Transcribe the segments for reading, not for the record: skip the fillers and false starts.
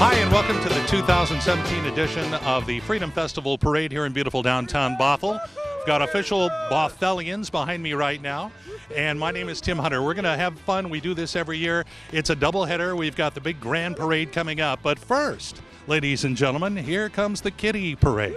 Hi, and welcome to the 2017 edition of the Freedom Festival Parade here in beautiful downtown Bothell. We've got official Bothellians behind me right now, and my name is Tim Hunter. We're going to have fun. We do this every year. It's a doubleheader. We've got the big grand parade coming up. But first, ladies and gentlemen, here comes the Kitty Parade.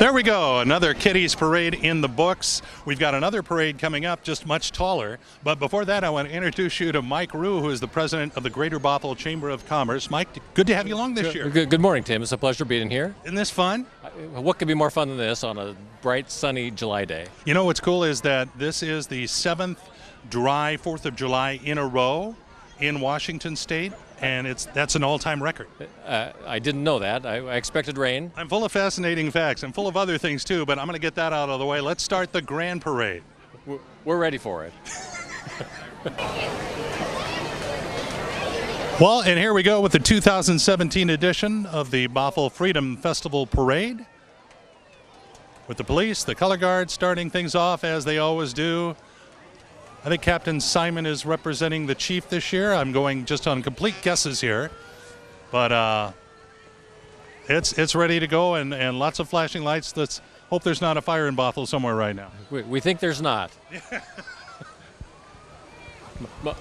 There we go, another Kiddies Parade in the books. We've got another parade coming up, just much taller. But before that, I want to introduce you to Mike Rue, who is the president of the Greater Bothell Chamber of Commerce. Mike, good to have you along this year. Good morning, Tim. It's a pleasure being here. Isn't this fun? What could be more fun than this on a bright, sunny July day? You know what's cool is that this is the 7th dry 4th of July in a row in Washington State, and that's an all-time record. I didn't know that. I expected rain. I'm full of fascinating facts. I'm full of other things too, but I'm going to get that out of the way. Let's start the Grand Parade. We're ready for it. Well, and here we go with the 2017 edition of the Bothell Freedom Festival Parade, with the police, the color guard starting things off as they always do. I think Captain Simon is representing the chief this year. I'm going just on complete guesses here, but it's ready to go, and lots of flashing lights. Let's hope there's not a fire in Bothell somewhere right now. We think there's not.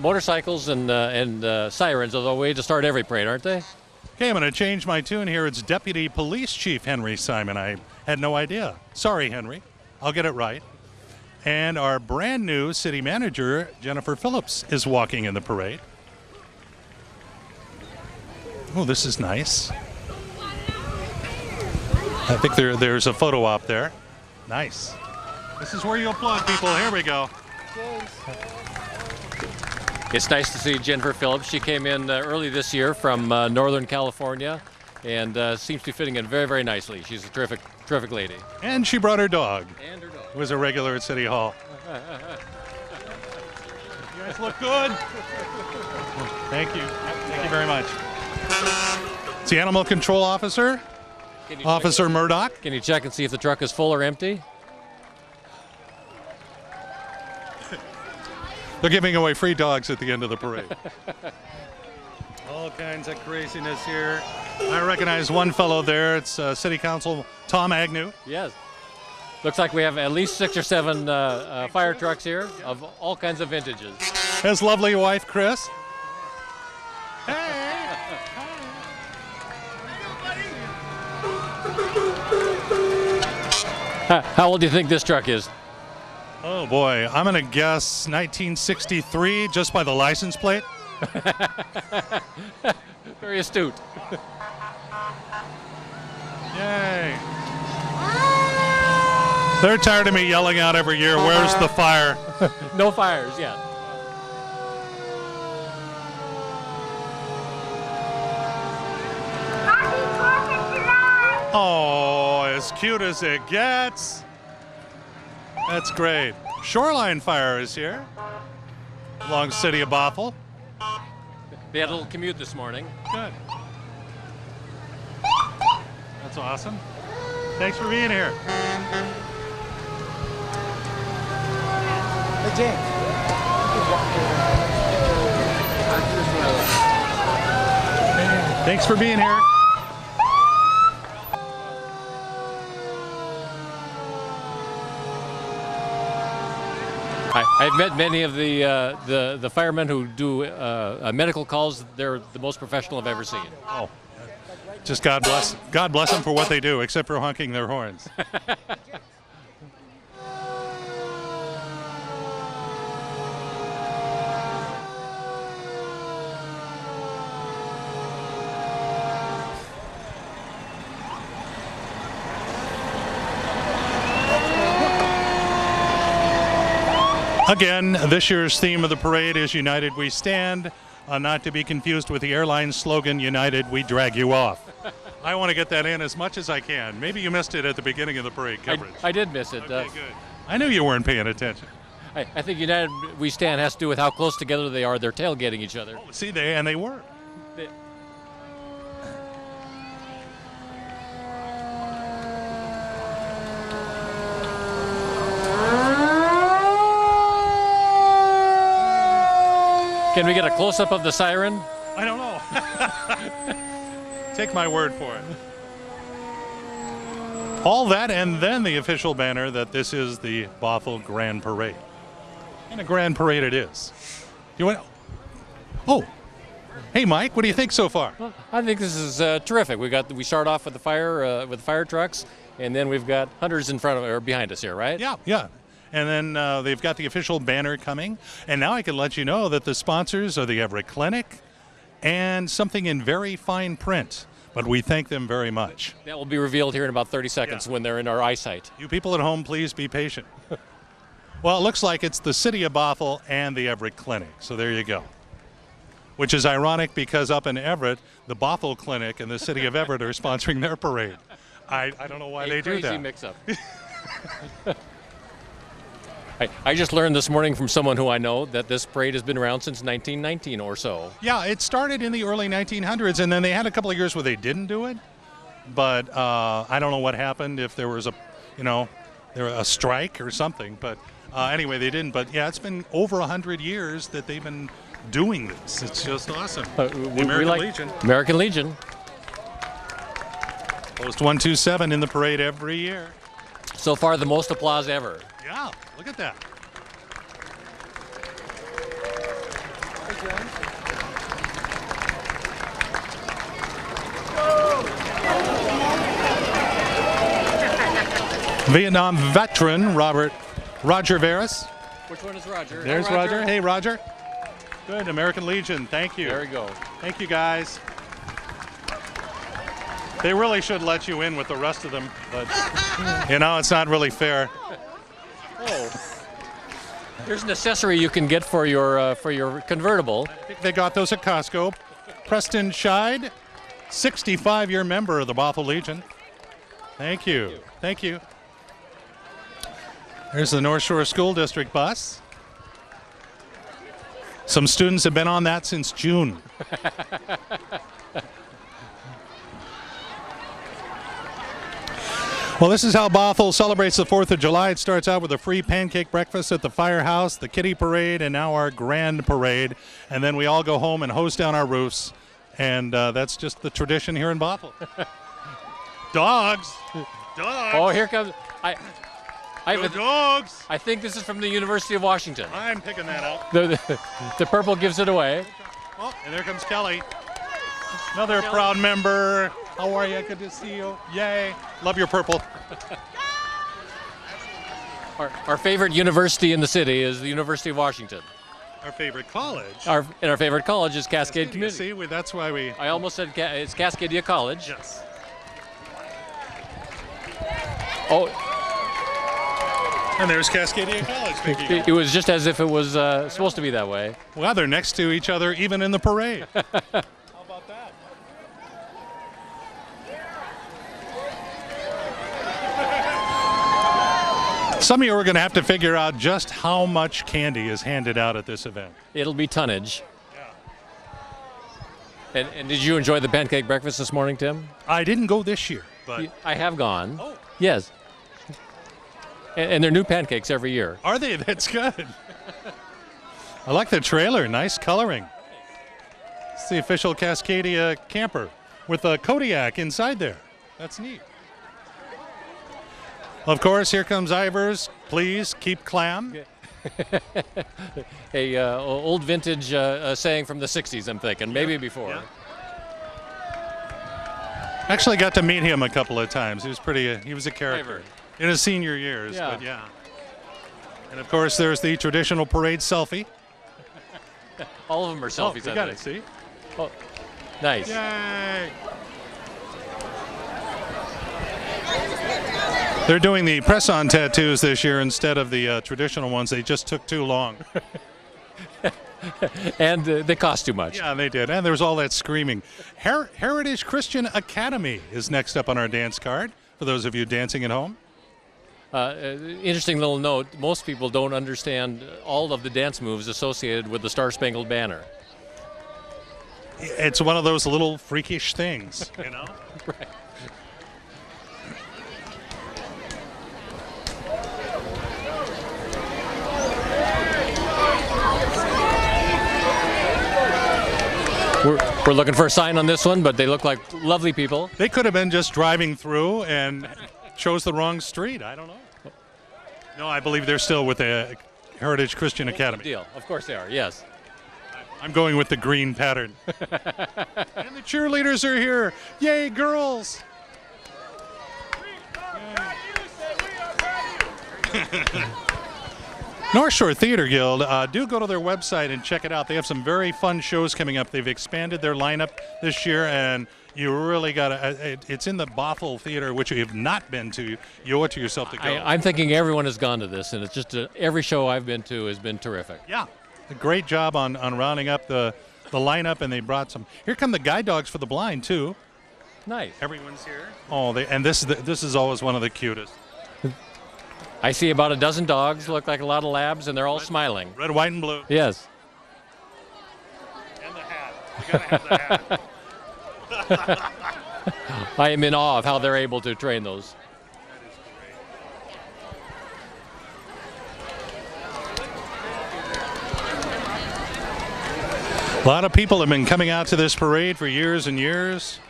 Motorcycles and sirens are the way to start every parade, aren't they? Okay, I'm going to change my tune here. It's Deputy Police Chief Henry Simon. I had no idea. Sorry, Henry. I'll get it right. And our brand new city manager, Jennifer Phillips, is walking in the parade. Oh, this is nice. I think there's a photo op there. Nice. This is where you applaud people. Here we go. It's nice to see Jennifer Phillips. She came in early this year from Northern California and seems to be fitting in very, very nicely. She's a terrific lady. And she brought her dog. And her dog. Who was a regular at City Hall. You guys look good. Thank you. Thank you very much. It's the Animal Control Officer, Officer Murdoch. Can you check and see if the truck is full or empty? They're giving away free dogs at the end of the parade. All kinds of craziness here. I recognize one fellow there. It's City Council Tom Agnew. Yes. Looks like we have at least 6 or 7 fire trucks here of all kinds of vintages. His lovely wife, Chris. Hey! How old do you think this truck is? Oh boy, I'm going to guess 1963 just by the license plate. Very astute. Yay. They're tired of me yelling out every year, where's the fire? No fires yet. Oh, as cute as it gets. That's great. Shoreline Fire is here along the city of Bothell. They had a little commute this morning. Good. That's awesome. Thanks for being here. Hey, James. Thanks for being here. I've met many of the firemen who do medical calls. They're the most professional I've ever seen. Oh, just God bless them for what they do, except for honking their horns. Again, this year's theme of the parade is United We Stand, not to be confused with the airline slogan, United We Drag You Off. I want to get that in as much as I can. Maybe you missed it at the beginning of the parade coverage. I did miss it. Okay, good. I knew you weren't paying attention. I think United We Stand has to do with how close together they are. They're tailgating each other. Oh, see, they were. Can we get a close-up of the siren? I don't know. Take my word for it. All that and then the official banner that this is the Bothell Grand Parade. And a grand parade it is. You want? Oh, hey Mike, what do you think so far? Well, I think this is terrific. We start off with the fire trucks, and then we've got hunters in front of or behind us here, right? Yeah. And then they've got the official banner coming. And now I can let you know that the sponsors are the Everett Clinic and something in very fine print. But we thank them very much. That will be revealed here in about 30 seconds when they're in our eyesight. You people at home, please be patient. Well, it looks like it's the city of Bothell and the Everett Clinic. So there you go. Which is ironic because up in Everett, the Bothell Clinic and the city of Everett are sponsoring their parade. I don't know why they do that. Crazy mix-up. I just learned this morning from someone who I know that this parade has been around since 1919 or so. Yeah, it started in the early 1900s, and then they had a couple of years where they didn't do it. But I don't know what happened, if there was a strike or something. But anyway, they didn't. But yeah, it's been over 100 years that they've been doing this. It's just awesome. American Legion. American Legion. Post 127 in the parade every year. So far, the most applause ever. Yeah, look at that. Vietnam veteran Roger Veras. Which one is Roger? There's Hi, Roger. Hey, Roger. Good. American Legion. Thank you. There we go. Thank you, guys. They really should let you in with the rest of them, but it's not really fair. Oh. There's an accessory you can get for your convertible. I think they got those at Costco. Preston Scheid, 65-year member of the Bothell Legion. Thank you. Thank you. There's the North Shore School District bus. Some students have been on that since June. Well, this is how Bothell celebrates the 4th of July. It starts out with a free pancake breakfast at the firehouse, the kitty parade, and now our grand parade. And then we all go home and hose down our roofs. And that's just the tradition here in Bothell. Dogs. Dogs. Oh, here comes... Go dogs. I think this is from the University of Washington. I'm picking that up. The purple gives it away. Oh, and there comes Kelly. Another proud member. How are you? Good to see you. Yay. Love your purple. Our favorite university in the city is the University of Washington. Our favorite college. Our favorite college is Cascade Community. See, that's why we... I almost said it's Cascadia College. Yes. Oh. And there's Cascadia College. It was just as if it was supposed to be that way. Well, they're next to each other even in the parade. How about that? Some of you are going to have to figure out just how much candy is handed out at this event. It'll be tonnage. And did you enjoy the pancake breakfast this morning, Tim? I didn't go this year, but I have gone. Oh. Yes. And they're new pancakes every year. Are they? That's good. I like the trailer. Nice coloring. It's the official Cascadia camper with a Kodiak inside there. That's neat. Of course, here comes Ivers. Please keep clam. A old vintage saying from the 60s, I'm thinking, maybe before. Yeah. Actually got to meet him a couple of times. He was he was a character in his senior years, yeah. But yeah. And of course, there's the traditional parade selfie. All of them are selfies, you I got think. it, see? Oh, nice. Yay! They're doing the press-on tattoos this year instead of the traditional ones. They just took too long. And they cost too much. Yeah, they did. And there was all that screaming. Heritage Christian Academy is next up on our dance card, for those of you dancing at home. Interesting little note, most people don't understand all of the dance moves associated with the Star Spangled Banner. It's one of those little freakish things, you know? Right. We're looking for a sign on this one, but they look like lovely people. They could have been just driving through and chose the wrong street. I don't know. No, I believe they're still with the Heritage Christian Academy. Deal. Of course they are, yes. I'm going with the green pattern. And the cheerleaders are here. Yay, girls! North Shore Theater Guild, do go to their website and check it out. They have some very fun shows coming up. They've expanded their lineup this year, and you really got to, it's in the Bothell Theater, which you have not been to. You owe it to yourself to go. I'm thinking everyone has gone to this, and it's just every show I've been to has been terrific. Yeah, a great job on rounding up the lineup, and they brought some. Here come the guide dogs for the blind, too. Nice. Everyone's here. Oh, and this is always one of the cutest. I see about a dozen dogs, look like a lot of labs, and they're all smiling. Red, white, and blue. Yes. And the hat. You gotta have the hat. I am in awe of how they're able to train those. A lot of people have been coming out to this parade for years and years.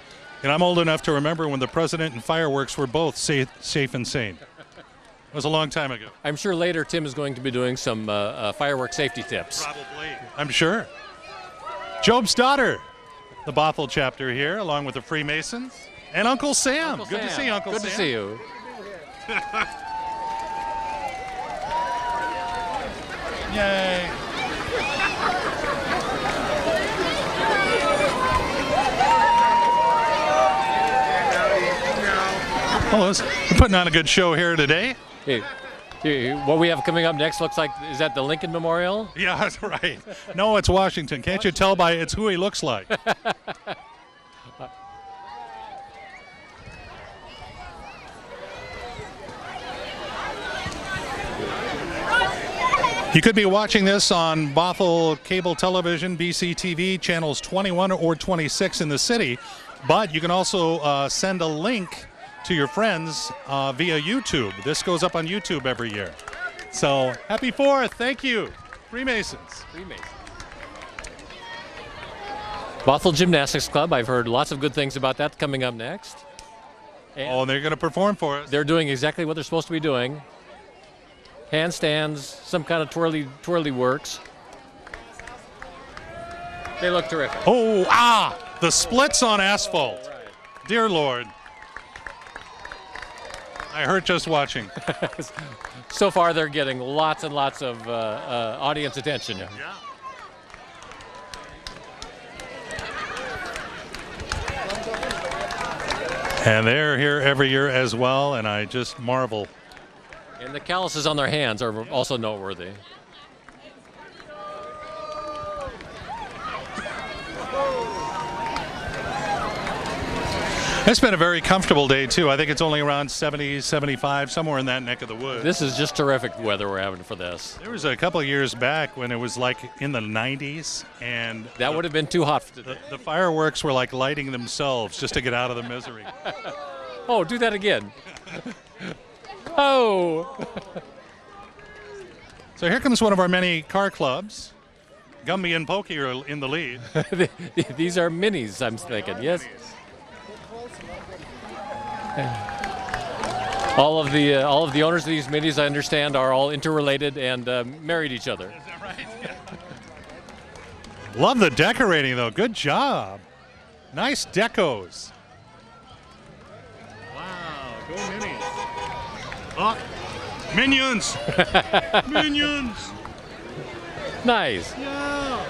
And I'm old enough to remember when the president and fireworks were both safe and sane. It was a long time ago. I'm sure later Tim is going to be doing some firework safety tips. Probably. I'm sure. Job's daughter, the Bothell chapter here, along with the Freemasons, and Uncle Sam. Good to see you, Uncle Sam. Good to see you. Yay. Well, we're putting on a good show here today. Hey, what we have coming up next looks like, is that the Lincoln Memorial? Yeah, that's right. No, it's Washington. Can't you tell by it's who he looks like? You could be watching this on Bothell Cable Television, BCTV, channels 21 or 26 in the city, but you can also send a link to your friends via YouTube. This goes up on YouTube every year. So happy 4th. Thank you. Freemasons. Bothell Gymnastics Club. I've heard lots of good things about that coming up next. And they're going to perform for us. They're doing exactly what they're supposed to be doing. Handstands, some kind of twirly works. They look terrific. Oh, the splits on asphalt. Right. Dear Lord. I hurt just watching. So far, they're getting lots and lots of audience attention. Yeah. And they're here every year as well, and I just marvel. And the calluses on their hands are also noteworthy. It's been a very comfortable day, too. I think it's only around 70, 75, somewhere in that neck of the woods. This is just terrific weather we're having for this. There was a couple of years back when it was like in the 90s, and that would have been too hot for today. The fireworks were like lighting themselves just to get out of the misery. Oh, do that again. Oh. So here comes one of our many car clubs. Gumby and Pokey are in the lead. These are minis, I'm thinking. Yes. All of the owners of these minis, I understand, are all interrelated and married each other. Is that right? Yeah. Love the decorating, though. Good job. Nice decos. Wow, go minis. Oh, Minions. Minions. Nice. Yeah.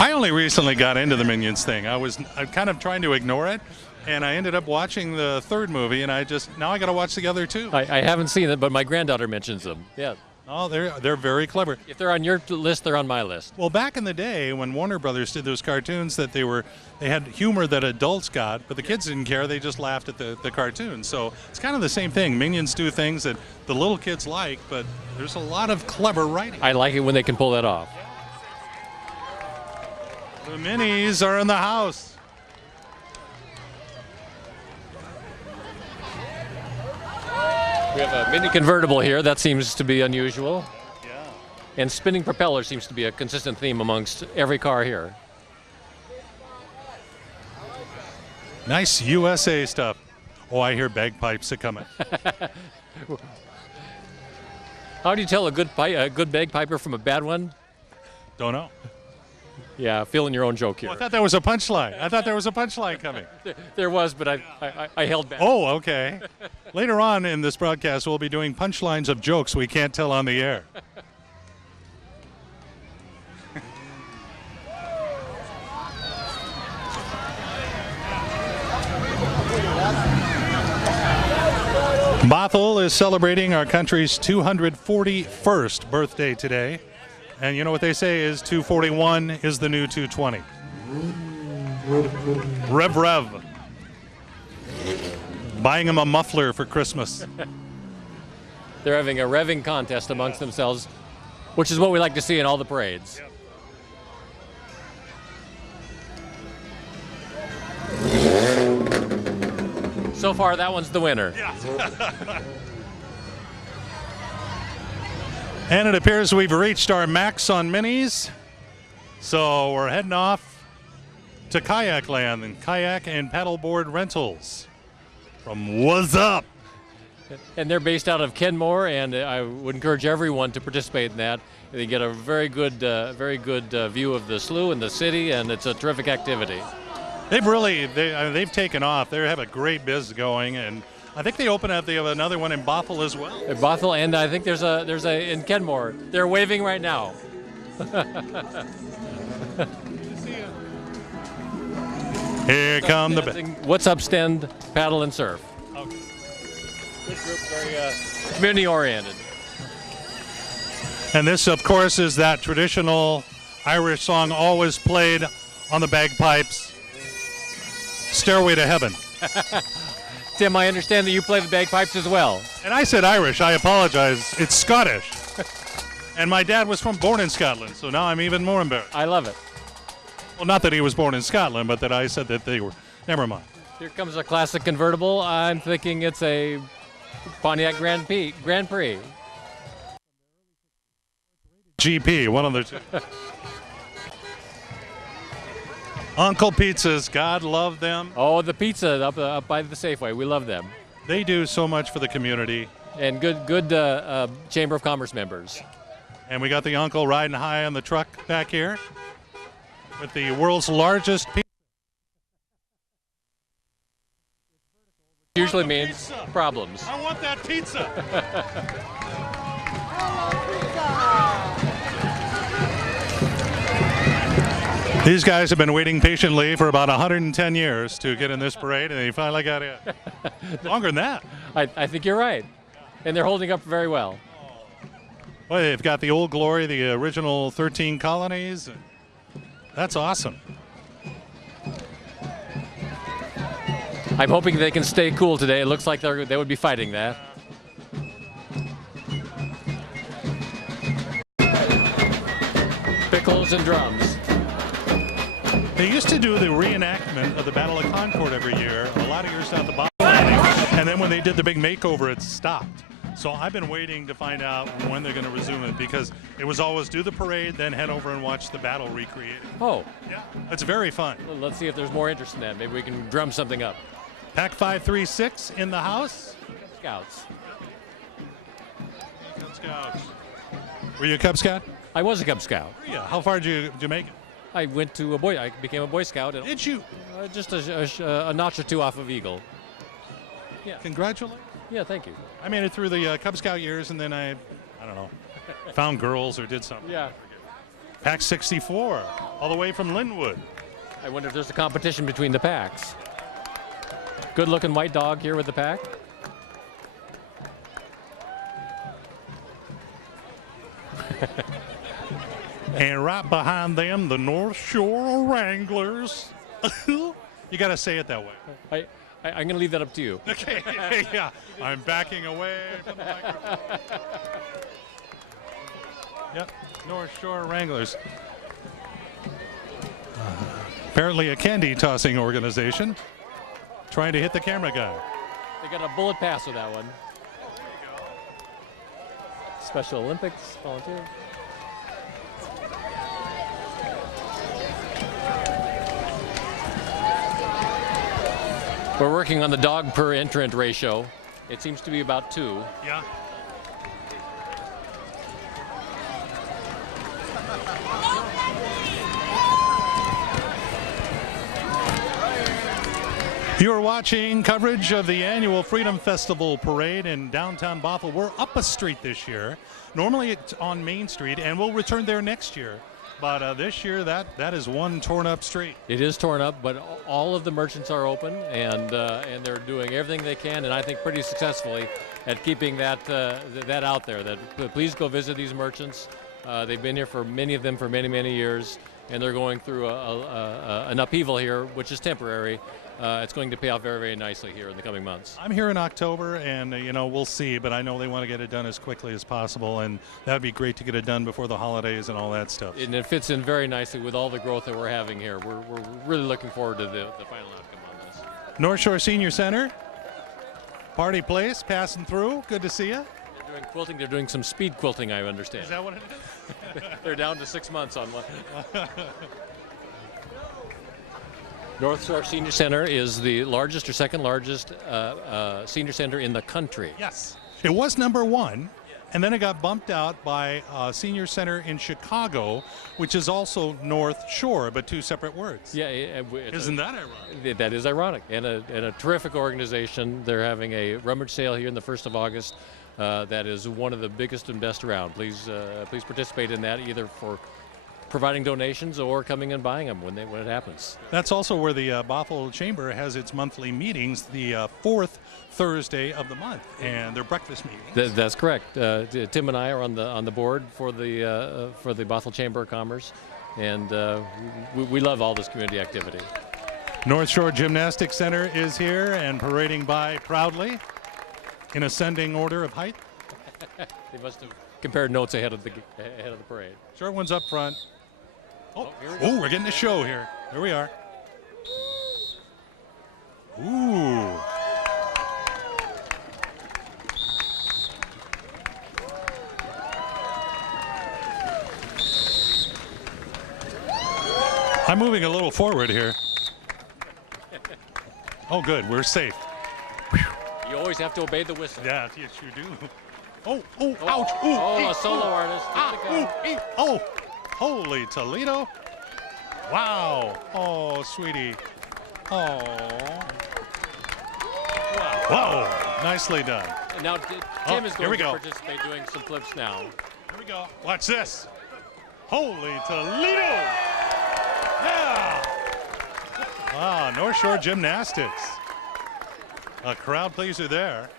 I only recently got into the Minions thing. I'm kind of trying to ignore it, and I ended up watching the third movie, and now I got to watch the other two. I haven't seen it, but my granddaughter mentions them. Yeah. Oh, they're very clever. If they're on your list, they're on my list. Well, back in the day when Warner Brothers did those cartoons, they had humor that adults got, but the kids didn't care. They just laughed at the cartoons. So it's kind of the same thing. Minions do things that the little kids like, but there's a lot of clever writing. I like it when they can pull that off. The minis are in the house. We have a mini convertible here. That seems to be unusual. Yeah. And spinning propeller seems to be a consistent theme amongst every car here. Nice USA stuff. Oh, I hear bagpipes are coming. How do you tell a good bagpiper from a bad one? Don't know. Yeah, feeling your own joke here. Oh, I thought that was a punchline. I thought there was a punchline coming. There was, but I held back. Oh, okay. Later on in this broadcast, we'll be doing punchlines of jokes we can't tell on the air. Bothell is celebrating our country's 241st birthday today. And you know what they say is 241 is the new 220. Rev Rev. Buying him a muffler for Christmas. They're having a revving contest amongst themselves, which is what we like to see in all the parades. Yep. So far, that one's the winner. Yeah. And it appears we've reached our max on minis. So we're heading off to Kayak Land and kayak and paddleboard rentals from What's Up. And they're based out of Kenmore, and I would encourage everyone to participate in that. They get a very good view of the slough and the city, and it's a terrific activity. They've taken off. They have a great biz going, and I think they open up. They have another one in Bothell as well. Bothell, and I think there's a in Kenmore. They're waving right now. Here come the What's Up stand, paddle and surf. Okay. Good group, very community oriented. And this, of course, is that traditional Irish song always played on the bagpipes. Stairway to Heaven. Tim, I understand that you play the bagpipes as well. And I said Irish. I apologize. It's Scottish. And my dad was born in Scotland, so now I'm even more embarrassed. I love it. Well, not that he was born in Scotland, but that I said that they were. Never mind. Here comes a classic convertible. I'm thinking it's a Pontiac Grand Prix. GP, one of the two. Uncle Pizzas, God love them. Oh, the pizza up by the Safeway. We love them. They do so much for the community. And good Chamber of Commerce members. And we got the uncle riding high on the truck back here with the world's largest pizza. Usually means problems. I want that pizza. These guys have been waiting patiently for about 110 years to get in this parade, and they finally got in. Longer than that. I think you're right. And they're holding up very well. Well, they've got the Old Glory, the original 13 colonies. That's awesome. I'm hoping they can stay cool today. It looks like they would be fighting that. Piccolo and drums. They used to do the reenactment of the Battle of Concord every year, a lot of years down at the bottom. And then when they did the big makeover, it stopped. So I've been waiting to find out when they're going to resume it, because it was always do the parade, then head over and watch the battle recreated. Oh. Yeah, it's very fun. Well, let's see if there's more interest in that. Maybe we can drum something up. Pack 536 in the house. Scouts. Cub Scouts. Were you a Cub Scout? I was a Cub Scout. Yeah. How far did you make it? I became a Boy Scout. And, did you? Just a notch or two off of Eagle. Yeah. Congratulations. Yeah, thank you. I made it through the Cub Scout years, and then I don't know, found girls or did something. Yeah. Pack 64, all the way from Linwood. I wonder if there's a competition between the packs. Good-looking white dog here with the pack. And right behind them, the North Shore Wranglers. You got to say it that way. I'm going to leave that up to you. Okay, yeah. I'm backing away from the microphone. Yep, North Shore Wranglers. Apparently a candy tossing organization. Trying to hit the camera guy. They got a bullet pass with that one. Special Olympics volunteer. We're working on the dog per entrant ratio. It seems to be about 2. Yeah. You are watching coverage of the annual Freedom Festival Parade in downtown Bothell. We're up a street this year. Normally it's on Main Street, and we'll return there next year. But this year, that is one torn up street. It is torn up, but all of the merchants are open, and they're doing everything they can, and I think pretty successfully, at keeping that out there. That please go visit these merchants. They've been here for many of them for many, many years, and they're going through an upheaval here, which is temporary. It's going to pay off very, very nicely here in the coming months. I'm here in October, and we'll see, but I know they want to get it done as quickly as possible, and that'd be great to get it done before the holidays and all that stuff. And it fits in very nicely with all the growth that we're having here. We're really looking forward to the final outcome on this. North Shore Senior Center, Party Place, passing through. Good to see you. They're doing quilting. They're doing some speed quilting, I understand. Is that what it is? They're down to 6 months on one. North Shore Senior Center is the largest or second largest senior center in the country. Yes. It was number 1, and then it got bumped out by a senior center in Chicago, which is also North Shore, but 2 separate words. Yeah. Isn't that ironic? That is ironic. And a terrific organization. They're having a rummage sale here in the 1st of August. That is one of the biggest and best around. Please participate in that, either for providing donations or coming and buying them when it happens. That's also where the Bothell Chamber has its monthly meetings, the 4th Thursday of the month, and their breakfast meetings. That's correct. Tim and I are on the board for the Bothell Chamber of Commerce, and we love all this community activity. North Shore Gymnastics Center is here and parading by proudly in ascending order of height. They must have compared notes ahead of the parade. Short one's up front. Oh, we're getting a show here. Here we are. Ooh. I'm moving a little forward here. Oh, good. We're safe. You always have to obey the whistle. Yeah, yes, you do. Oh, ouch. Ooh, a solo artist. Oh, holy Toledo. Wow. Oh, sweetie. Oh. Wow. Whoa. Nicely done. And now Tim is going to participate doing some flips now. Here we go. Watch this. Holy Toledo. Yeah. Wow, North Shore Gymnastics. A crowd pleaser there.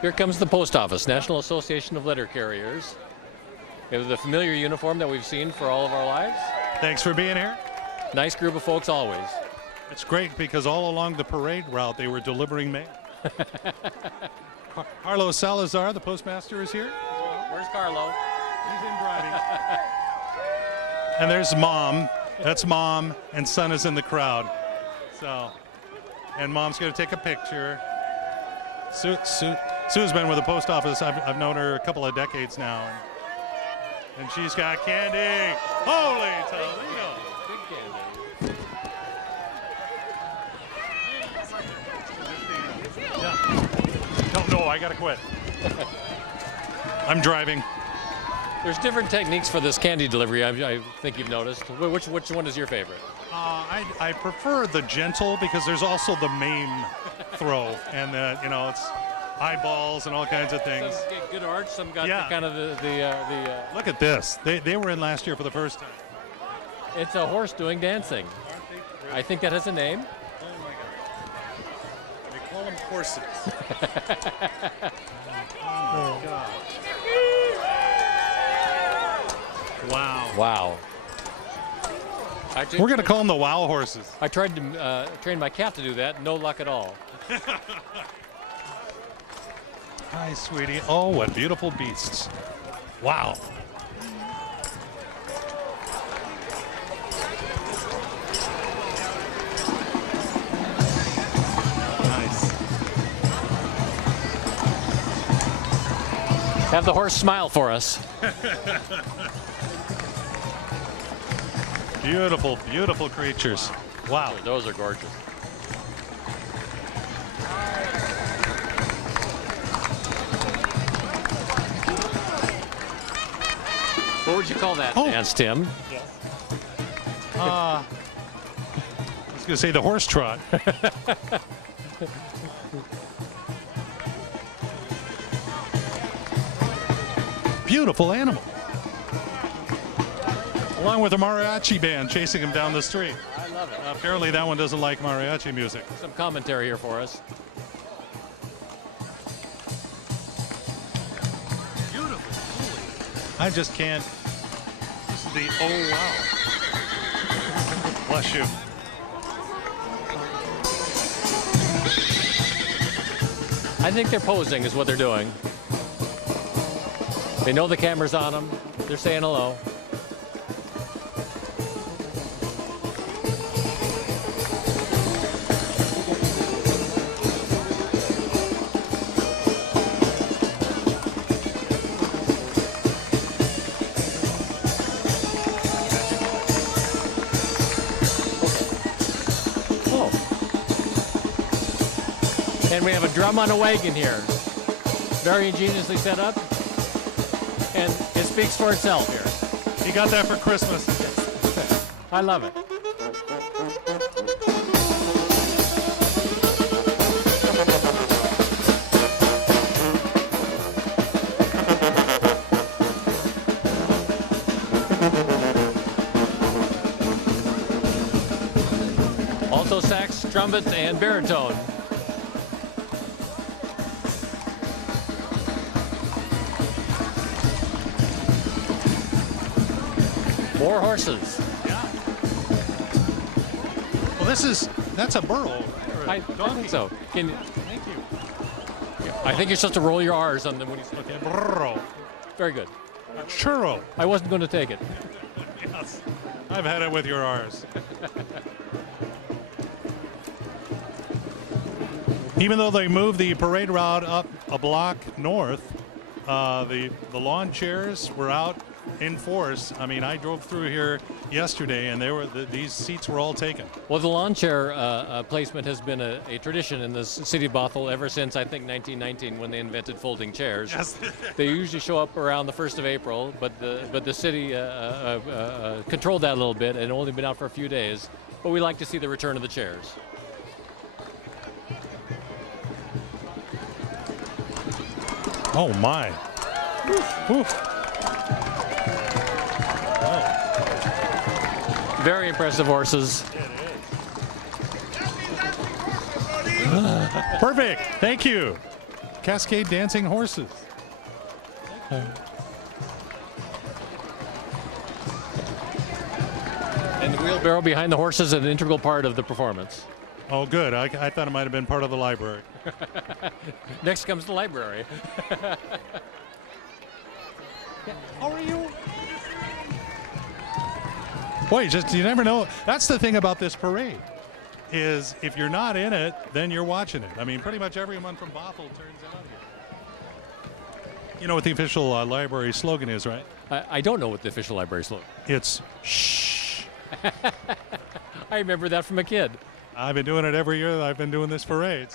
Here comes the post office, National Association of Letter Carriers. It was the familiar uniform that we've seen for all of our lives. Thanks for being here. Nice group of folks always. It's great because all along the parade route they were delivering mail. Carlos Salazar, the postmaster, is here. Where's Carlo? He's in driving. And there's Mom. That's Mom, and son is in the crowd. So, and Mom's going to take a picture. Sue's been with the post office. I've known her a couple of decades now. And she's got candy. Holy Toledo. Big candy. Yeah. No, I got to quit. I'm driving. There's different techniques for this candy delivery, I think you've noticed. Which one is your favorite? I prefer the gentle because there's also the maim throw. And, it's eyeballs and all kinds of things. Some get good arch, some got Yeah. kind of the Look at this. They were in last year for the first time. It's a horse doing dancing. I think that has a name. Oh my God. They call them horses. Oh my God. Wow. Wow. We're going to call them the wow horses. I tried to train my cat to do that. No luck at all. Hi, sweetie. Oh, what beautiful beasts. Wow. Nice. Have the horse smile for us. Beautiful, beautiful creatures. Wow. Those are gorgeous. What would you call that dance, Tim? I was going to say the horse trot. Beautiful animal. Along with a mariachi band chasing him down the street. I love it. Apparently that one doesn't like mariachi music. Some commentary here for us. Beautiful. I just can't. This is the oh wow. Bless you. I think they're posing is what they're doing. They know the camera's on them. They're saying hello. And we have a drum on a wagon here. Very ingeniously set up. And it speaks for itself here. You got that for Christmas. I love it. Alto sax, trumpet, and baritone. More horses. Yeah. Well, that's a burro, right? I think so. Can you, Thank you. I think you're supposed to roll your R's on them when you say Okay, burro. Very good. A churro. I wasn't going to take it. Yes. I've had it with your R's. Even though they moved the parade route up a block north, the lawn chairs were out in force. I mean, I drove through here yesterday, and these seats were all taken. Well, the lawn chair placement has been a tradition in the city of Bothell ever since, I think, 1919, when they invented folding chairs. Yes. They usually show up around the 1st of April, but the city controlled that a little bit and only been out for a few days. But we like to see the return of the chairs. Oh, my. Oof. Very impressive horses. Perfect. Thank you. Cascade dancing horses. wheelbarrow behind the horses is an integral part of the performance. Oh, good. I thought it might have been part of the library. Next comes the library. How are you? Boy, you never know. That's the thing about this parade, is if you're not in it, then you're watching it. I mean, pretty much everyone from Bothell turns out here. You know what the official library slogan is, right? I don't know what the official library slogan. It's shh. I remember that from a kid. I've been doing it every year that I've been doing this parade.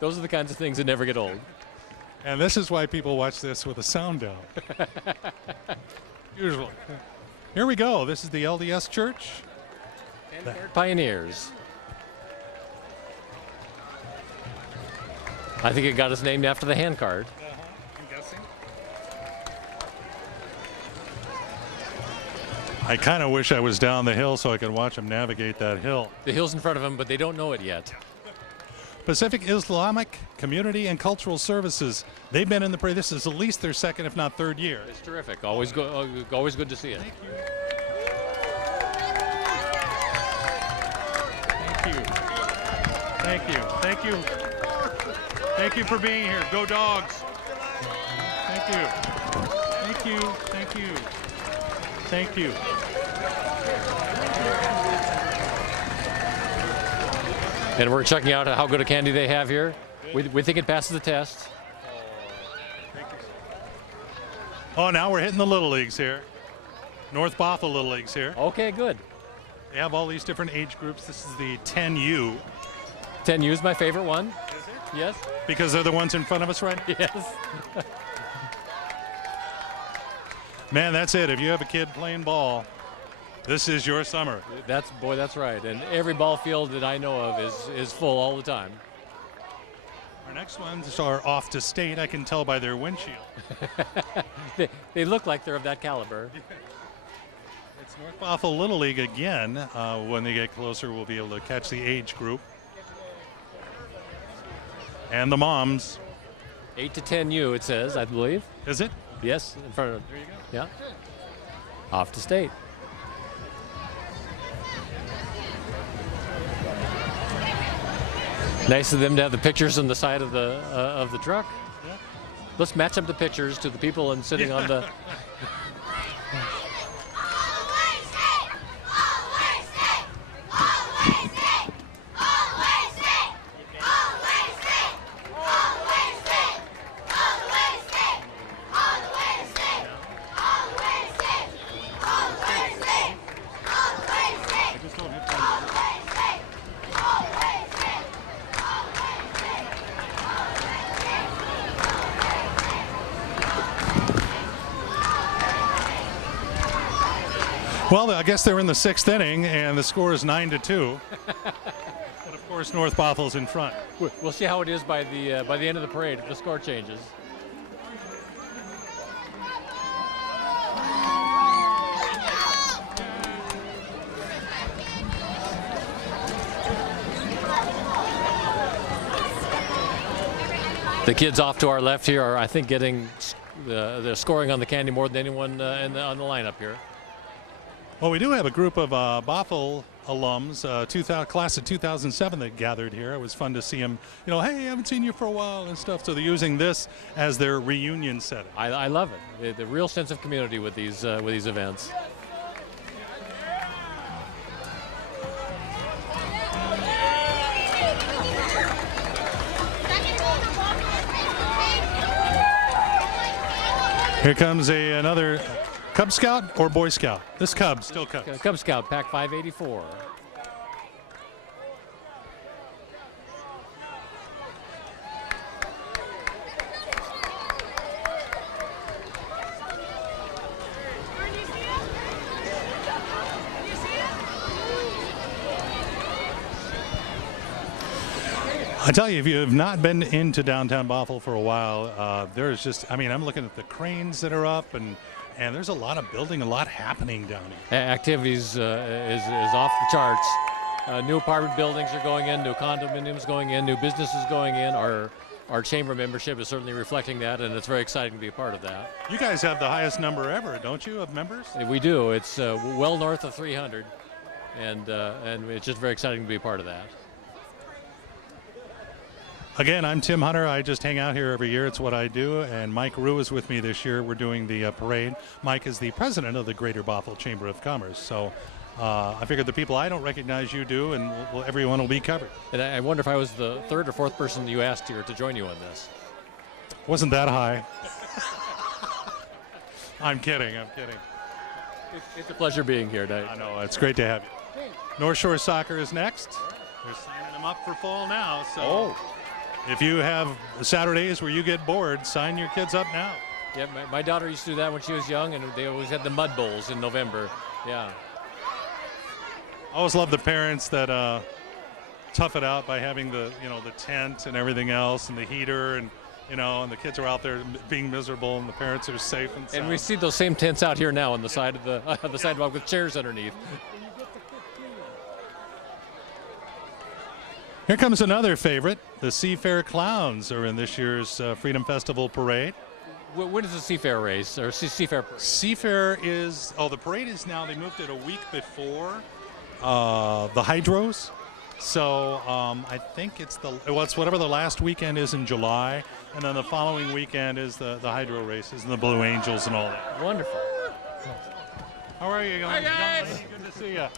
Those are the kinds of things that never get old. And this is why people watch this with the sound down. Usually. Here we go. This is the LDS Church. Kenmore Pioneers. I think it got its name after the handcart. I'm guessing. I kind of wish I was down the hill so I could watch them navigate that hill. The hill's in front of them, but they don't know it yet. Pacific Islamic Community and Cultural Services. They've been in the parade. This is at least their second, if not third year. It's terrific. Always good to see it. Thank you. Thank you. Thank you. Thank you for being here. Go Dogs. Thank you. Thank you. Thank you. Thank you. And we're checking out how good a candy they have here. We think it passes the test. Oh, now we're hitting the Little Leagues here. North Bothell Little Leagues here. Okay, good. They have all these different age groups. This is the 10U. 10U is my favorite one. Is it? Yes. Because they're the ones in front of us right now? Yes. Man, that's it. If you have a kid playing ball, this is your summer. That's right. And every ball field that I know of is full all the time. Our next ones are off to state. I can tell by their windshield. They look like they're of that caliber. It's North Bothell Little League again. When they get closer, we'll be able to catch the age group. And the moms. 8 to 10U, it says, I believe. Is it? Yes, in front of. There you go. Yeah. Off to state. Nice of them to have the pictures on the side of the truck. Yeah. Let's match up the pictures to the people and sitting on the. Well, I guess they're in the sixth inning, and the score is 9-2. But of course, North Bothell's in front. We'll see how it is by the end of the parade if the score changes. The kids off to our left here are, I think, getting the scoring on the candy more than anyone on the lineup here. Well, we do have a group of Bothell alums, class of 2007 that gathered here. It was fun to see them, hey, I haven't seen you for a while and stuff. So they're using this as their reunion setting. I love it. The real sense of community with these events. Here comes another Cub Scout or Boy Scout? This Cub, still Cubs. Cub Scout, pack 584. I tell you, if you have not been into downtown Bothell for a while, there's just, I'm looking at the cranes that are up, and there's a lot of building, a lot happening down here. Activities is off the charts. New apartment buildings are going in, new condominiums going in, new businesses going in. Our our chamber membership is certainly reflecting that, and it's very exciting to be a part of that. You guys have the highest number ever, don't you, of members? We do. It's well north of 300, and it's just very exciting to be a part of that. Again, I'm Tim Hunter. I just hang out here every year. It's what I do. And Mike Rue is with me this year. We're doing the parade. Mike is the president of the Greater Bothell Chamber of Commerce. So I figured the people I don't recognize you do, and everyone will be covered. And I wonder if I was the third or fourth person you asked here to join you in this. Wasn't that high. I'm kidding. It's a pleasure being here today. I know. It's great to have you. North Shore Soccer is next. They're signing them up for fall now. So if you have Saturdays where you get bored, sign your kids up now. Yeah, my daughter used to do that when she was young, and they always had the mud bowls in November. Yeah. I always love the parents that tough it out by having the tent and everything else and the heater and and the kids are out there being miserable and the parents are safe and sound. And we see those same tents out here now on the side of the sidewalk with chairs underneath. Here comes another favorite. The Seafair Clowns are in this year's Freedom Festival Parade. When is the Seafair race or Seafair parade? Seafair is, the parade is now, they moved it a week before the Hydros. So I think it's whatever the last weekend is in July, and then the following weekend is the Hydro races and the Blue Angels and all that. Wonderful. How are you? Hi, guys. Good to see you.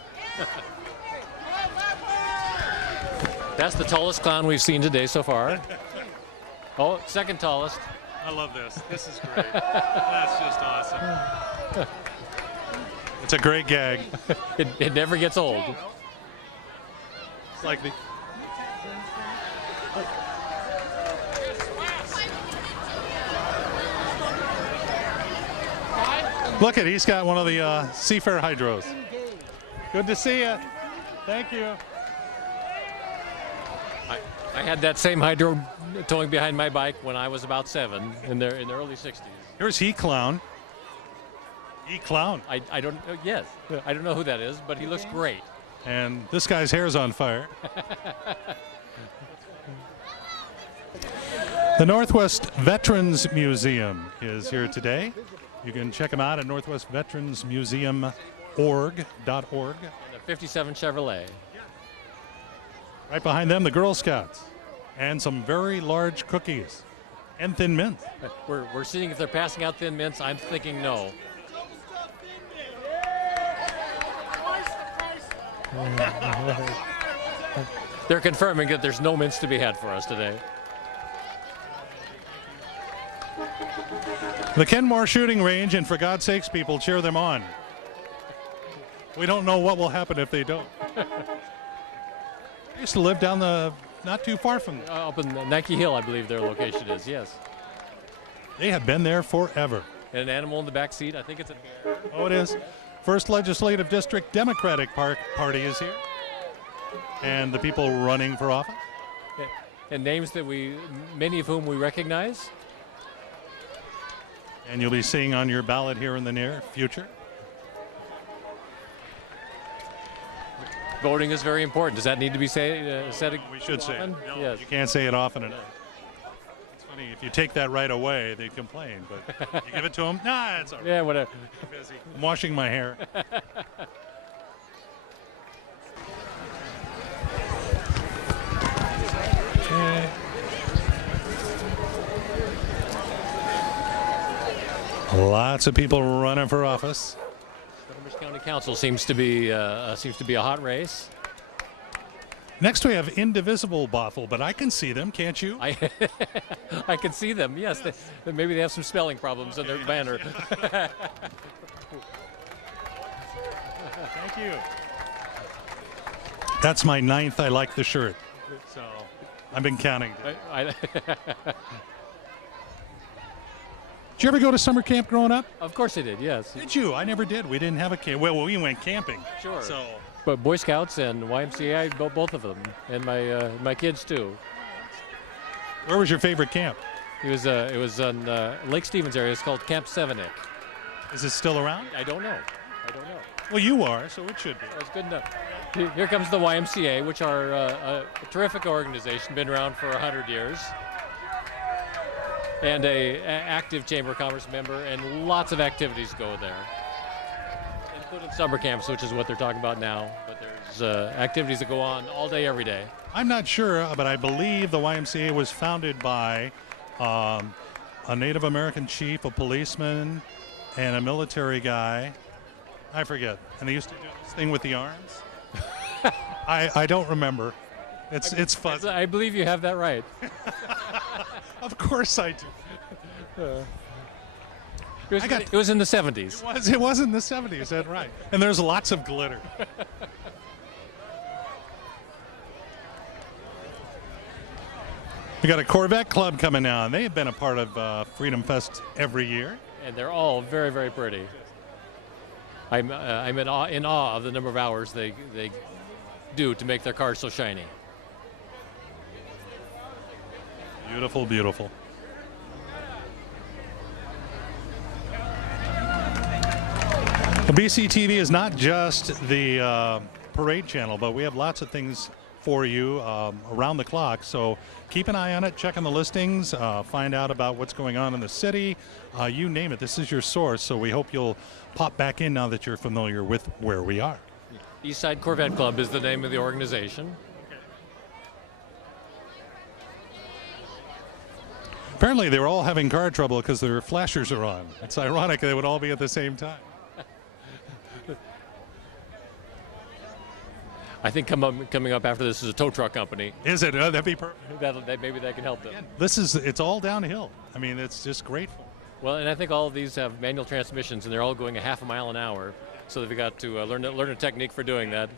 That's the tallest clown we've seen today so far. Oh, second tallest. I love this. This is great. That's just awesome. It's a great gag. It never gets old. It's like the... Look he's got one of the Seafair Hydros. Good to see you. Thank you. I had that same hydro towing behind my bike when I was about 7 in the early 60s. Here's E-Clown. E-Clown. I don't know. Yes, I don't know who that is, but he looks great. And this guy's hair's on fire. The Northwest Veterans Museum is here today. You can check them out at northwestveteransmuseum.org. The 57 Chevrolet. Right behind them, the Girl Scouts. And some very large cookies. And Thin Mints. We're seeing if they're passing out Thin Mints. I'm thinking no. They're confirming that there's no mints to be had for us today. The Kenmore shooting range, and for God's sakes, people, cheer them on. We don't know what will happen if they don't. I used to live down not too far from there. Up in Nike Hill, I believe their location is, yes. They have been there forever. And an animal in the back seat. I think it's a bear. Oh, it is. First Legislative District Democratic Party is here. And the people running for office. And names that many of whom we recognize. And you'll be seeing on your ballot here in the near future. Voting is very important. Does that need to be said? We should say it. No, yes. You can't say it often enough. It's funny, if you take that right away, they complain. But you give it to them, nah, it's all right. Yeah, whatever. I'm busy. I'm washing my hair. Okay. Lots of people running for office. County Council seems to be a hot race. Next we have Indivisible Bothell, but I can see them, can't you? I can see them. Yes, maybe they have some spelling problems on their banner. Thank you. That's my 9th. I like the shirt, so I've been counting. Did you ever go to summer camp growing up? Of course I did, yes. Did you? I never did. We didn't have a camp. Well, we went camping. Sure. So, but Boy Scouts and YMCA, both of them, and my kids too. Where was your favorite camp? It was on Lake Stevens area. It's called Camp Sevenik. Is it still around? I don't know. Well, you are, so it should be. That's good enough. Here comes the YMCA, which are a terrific organization, been around for 100 years. and a active Chamber of Commerce member, and lots of activities go there, including summer camps, which is what they're talking about now. But there's activities that go on all day, every day. I'm not sure, but I believe the YMCA was founded by a Native American chief, a policeman, and a military guy. I forget. And they used to do this thing with the arms. I don't remember. It's fuzzy. I believe you have that right. Of course I do. It was in the 70s. It was in the 70s, that's right. And there's lots of glitter. We got a Corvette club coming now. They've been a part of Freedom Fest every year. And they're all very, very pretty. I'm in awe of the number of hours they do to make their cars so shiny. Beautiful, beautiful. The BCTV is not just the parade channel, but we have lots of things for you around the clock. So keep an eye on it, check on the listings, find out about what's going on in the city. You name it, this is your source. So we hope you'll pop back in now that you're familiar with where we are. Eastside Corvette Club is the name of the organization. Apparently they were all having car trouble because their flashers are on. It's ironic they would all be at the same time. I think coming up after this is a tow truck company. Is it? That'd be perfect. Maybe that can help them. It's all downhill. I mean, it's just great. Well, and I think all of these have manual transmissions, and they're all going a half a mile an hour. So they've got to learn a technique for doing that.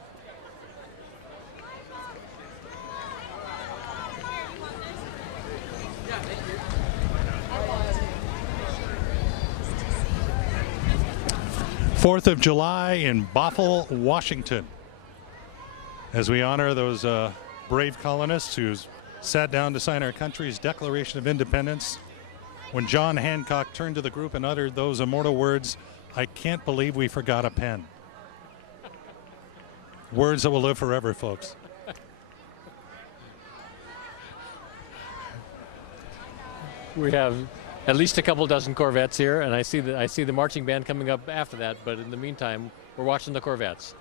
Fourth of July in Bothell, Washington, as we honor those brave colonists who sat down to sign our country's Declaration of Independence. When John Hancock turned to the group and uttered those immortal words, "I can't believe we forgot a pen." Words that will live forever, folks. We have at least a couple dozen Corvettes here, and I see the marching band coming up after that. But in the meantime, we're watching the Corvettes.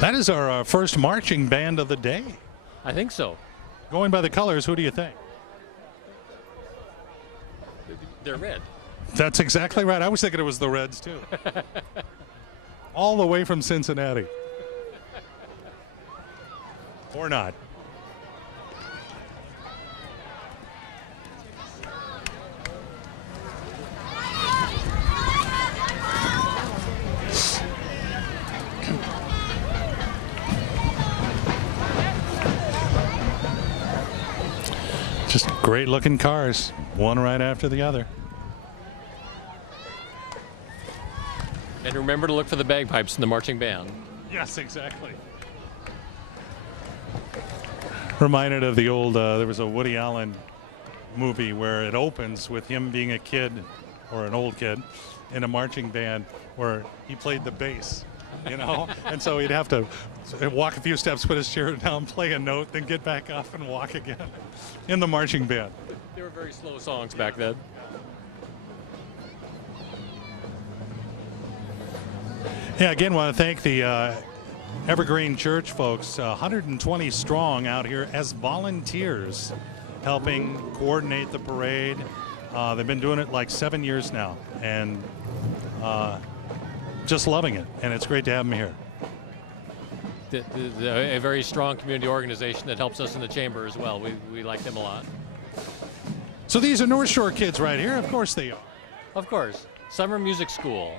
That is our first marching band of the day. I think so. Going by the colors, who do you think? They're red. That's exactly right. I was thinking it was the Reds, too. All the way from Cincinnati. Or not. Just great looking cars, one right after the other. And remember to look for the bagpipes in the marching band. Yes, exactly. Reminded of the old, there was a Woody Allen movie where it opens with him being a kid, or an old kid, in a marching band where he played the bass, you know? And so he'd have to walk a few steps, put his chair down, play a note, then get back up and walk again in the marching band. They were very slow songs back then. Yeah, again, want to thank the Evergreen Church folks, 120 strong out here as volunteers, helping coordinate the parade. They've been doing it like 7 years now, and just loving it, and it's great to have them here. A very strong community organization that helps us in the chamber as well. We like them a lot. So these are North Shore kids right here? Of course they are. Of course. Summer Music School.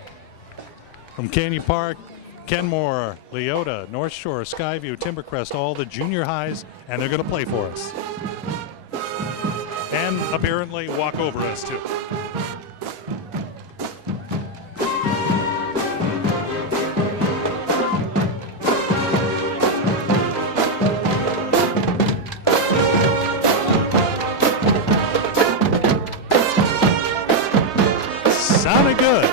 From Canyon Park, Kenmore, Leota, North Shore, Skyview, Timbercrest, all the junior highs, and they're going to play for us. And apparently walk over us, too. Sounded good.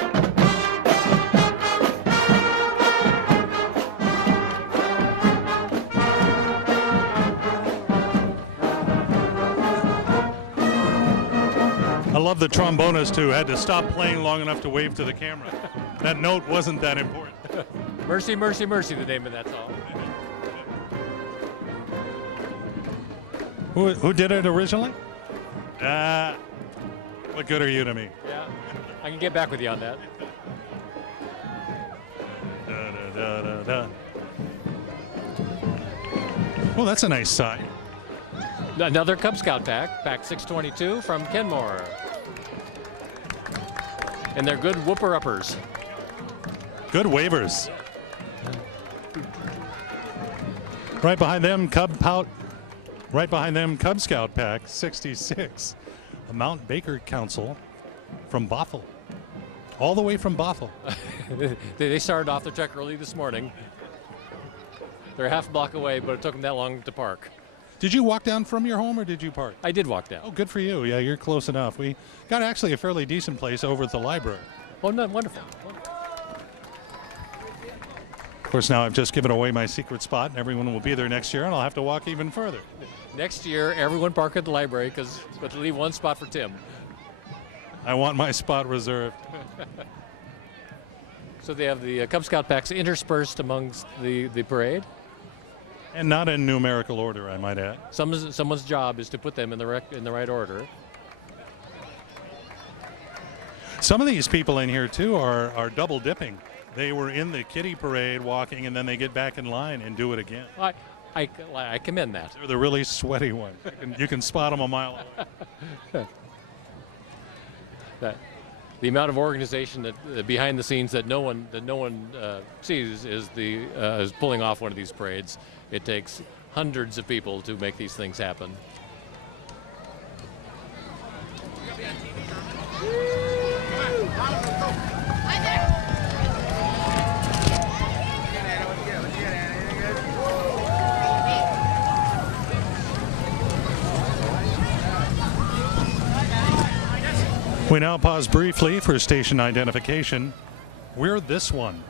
I love the trombonist who had to stop playing long enough to wave to the camera. That note wasn't that important. Mercy, Mercy, Mercy, the name of that song. Who did it originally? What good are you to me? Yeah, I can get back with you on that. Da, da, da, da, da. Well, that's a nice sign. Another Cub Scout pack, pack 622 from Kenmore. And they're good whooper-uppers. Good waivers. Right behind them, Cub Scout pack 66. A Mount Baker Council from Bothell. All the way from Bothell. They started off the trek early this morning. They're half a block away, but it took them that long to park. Did you walk down from your home or did you park? I did walk down. Oh, good for you. Yeah, you're close enough. We got actually a fairly decent place over at the library. Oh, no, wonderful. Of course, now I've just given away my secret spot, and everyone will be there next year, and I'll have to walk even further. Next year, everyone park at the library, but leave one spot for Tim. I want my spot reserved. So they have the Cub Scout packs interspersed amongst the parade. And not in numerical order, I might add. Someone's job is to put them in the right order. Some of these people in here, too, are double dipping. They were in the kiddie parade walking, and then they get back in line and do it again. I commend that. They're the really sweaty ones. You can spot them a mile away. The amount of organization that behind the scenes that no one sees is pulling off one of these parades. It takes hundreds of people to make these things happen. We now pause briefly for station identification. We're this one.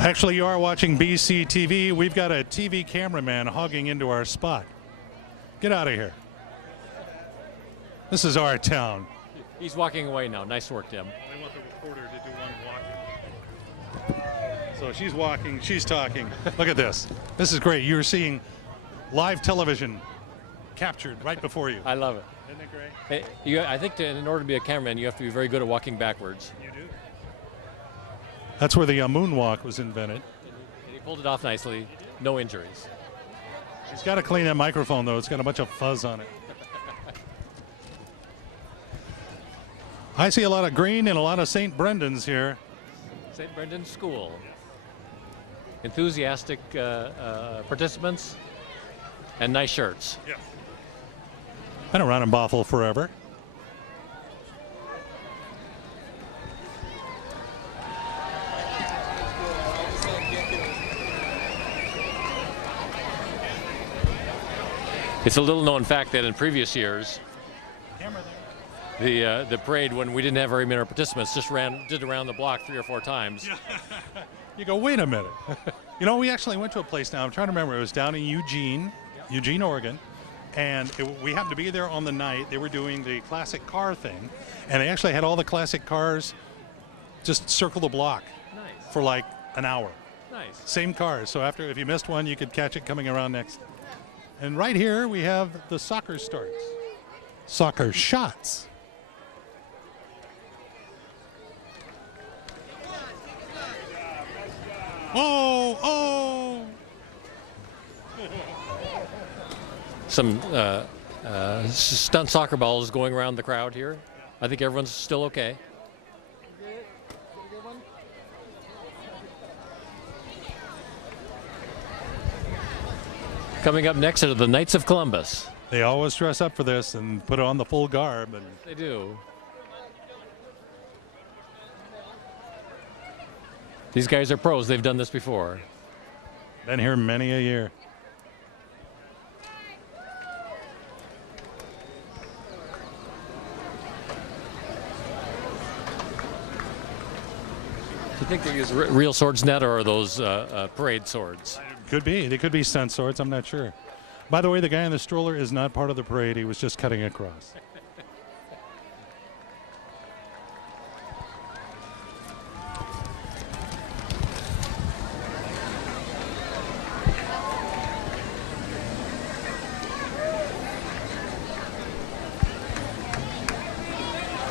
Actually, you are watching BC TV. We've got a TV cameraman hogging into our spot. Get out of here. This is our town. He's walking away now. Nice work, Tim. I want the reporter to do one walking. So she's walking, she's talking. Look at this. This is great. You're seeing live television captured right before you. I love it. Isn't it great? Hey, I think in order to be a cameraman, you have to be very good at walking backwards. You do? That's where the moonwalk was invented. And he pulled it off nicely. No injuries. He's got to clean that microphone, though. It's got a bunch of fuzz on it. I see a lot of green and a lot of St. Brendan's here. St. Brendan's School. Enthusiastic participants and nice shirts. Yeah. Been around in Bothell forever. It's a little known fact that in previous years, the parade, when we didn't have very many participants, just did around the block 3 or 4 times. You go, wait a minute. You know, we actually went to a place now. I'm trying to remember. It was down in Eugene, Oregon. And we happened to be there on the night. They were doing the classic car thing. And they actually had all the classic cars just circle the block for like an hour. Nice. Same cars. So if you missed one, you could catch it coming around next. And right here we have the soccer starts. Soccer shots. Oh! Some stunt soccer balls going around the crowd here. I think everyone's still okay. Coming up next are the Knights of Columbus. They always dress up for this and put on the full garb. And they do. These guys are pros. They've done this before. Been here many a year. you think they use real swords net, or are those parade swords? Could be. They could be stunt swords. I'm not sure. By the way, the guy in the stroller is not part of the parade. He was just cutting across.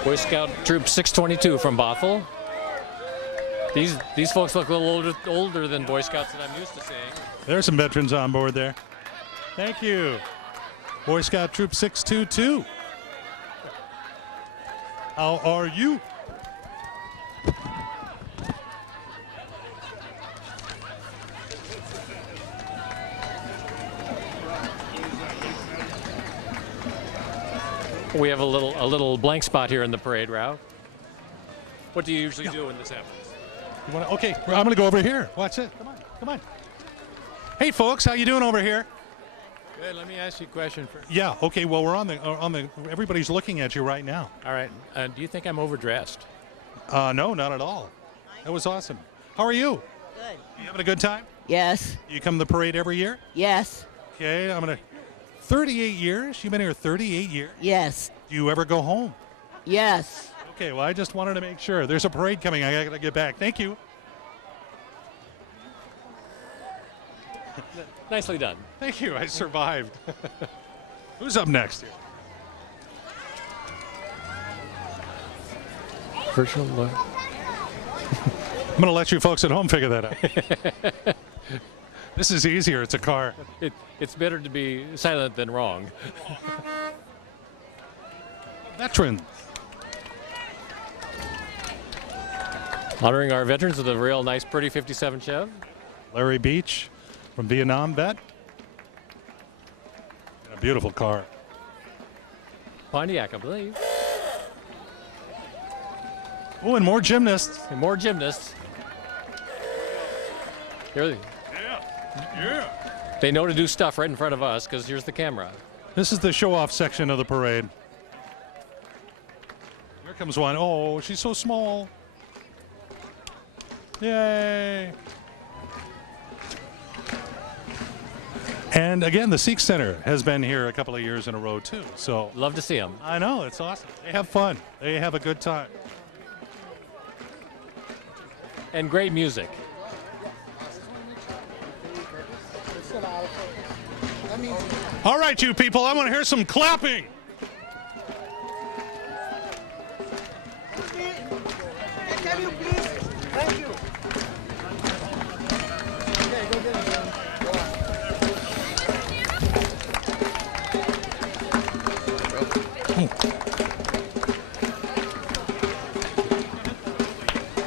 Boy Scout Troop 622 from Bothell. These folks look a little older than Boy Scouts that I'm used to seeing. There's some veterans on board there. Thank you. Boy Scout Troop 622. How are you? We have a little blank spot here in the parade route. What do you usually do when this happens? Okay, well, I'm going to go over here. Watch it. Come on, come on. Hey, folks, how you doing over here? Good. Let me ask you a question first. Yeah. Okay. Well, we're on the. Everybody's looking at you right now. All right. Do you think I'm overdressed? No, not at all. That was awesome. How are you? Good. You having a good time? Yes. You come to the parade every year? Yes. Okay. I'm gonna. 38 years. You've been here 38 years. Yes. Do you ever go home? Yes. Okay. Well, I just wanted to make sure. There's a parade coming. I gotta get back. Thank you. Nicely done. Thank you. I survived. Who's up next here? Virtual. I'm going to let you folks at home figure that out. This is easier. It's a car. It's better to be silent than wrong. Veterans. Honoring our veterans with a real nice, pretty 57 Chev. Larry Beach from Vietnam vet. A beautiful car. Pontiac, I believe. Oh, and more gymnasts. And more gymnasts. Here, Yeah. they know to do stuff right in front of us because here's the camera. This is the show-off section of the parade. Here comes one. Oh, she's so small. Yay. And again, the Sikh Center has been here a couple of years in a row too. So Love to see them. I know, it's awesome. They have fun. They have a good time. And great music. All right, you people, I want to hear some clapping. Can you please? Thank you. Okay, go get it.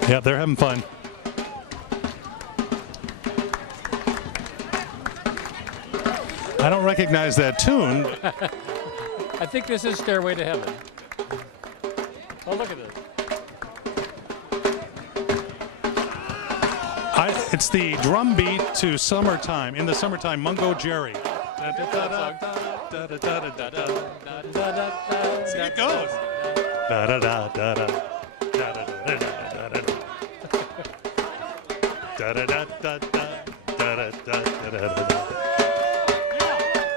Yeah, they're having fun. I don't recognize that tune. I think this is Stairway to Heaven. Oh, look at this. It's the drum beat to Summertime. In the Summertime, Mungo Jerry. See, it goes.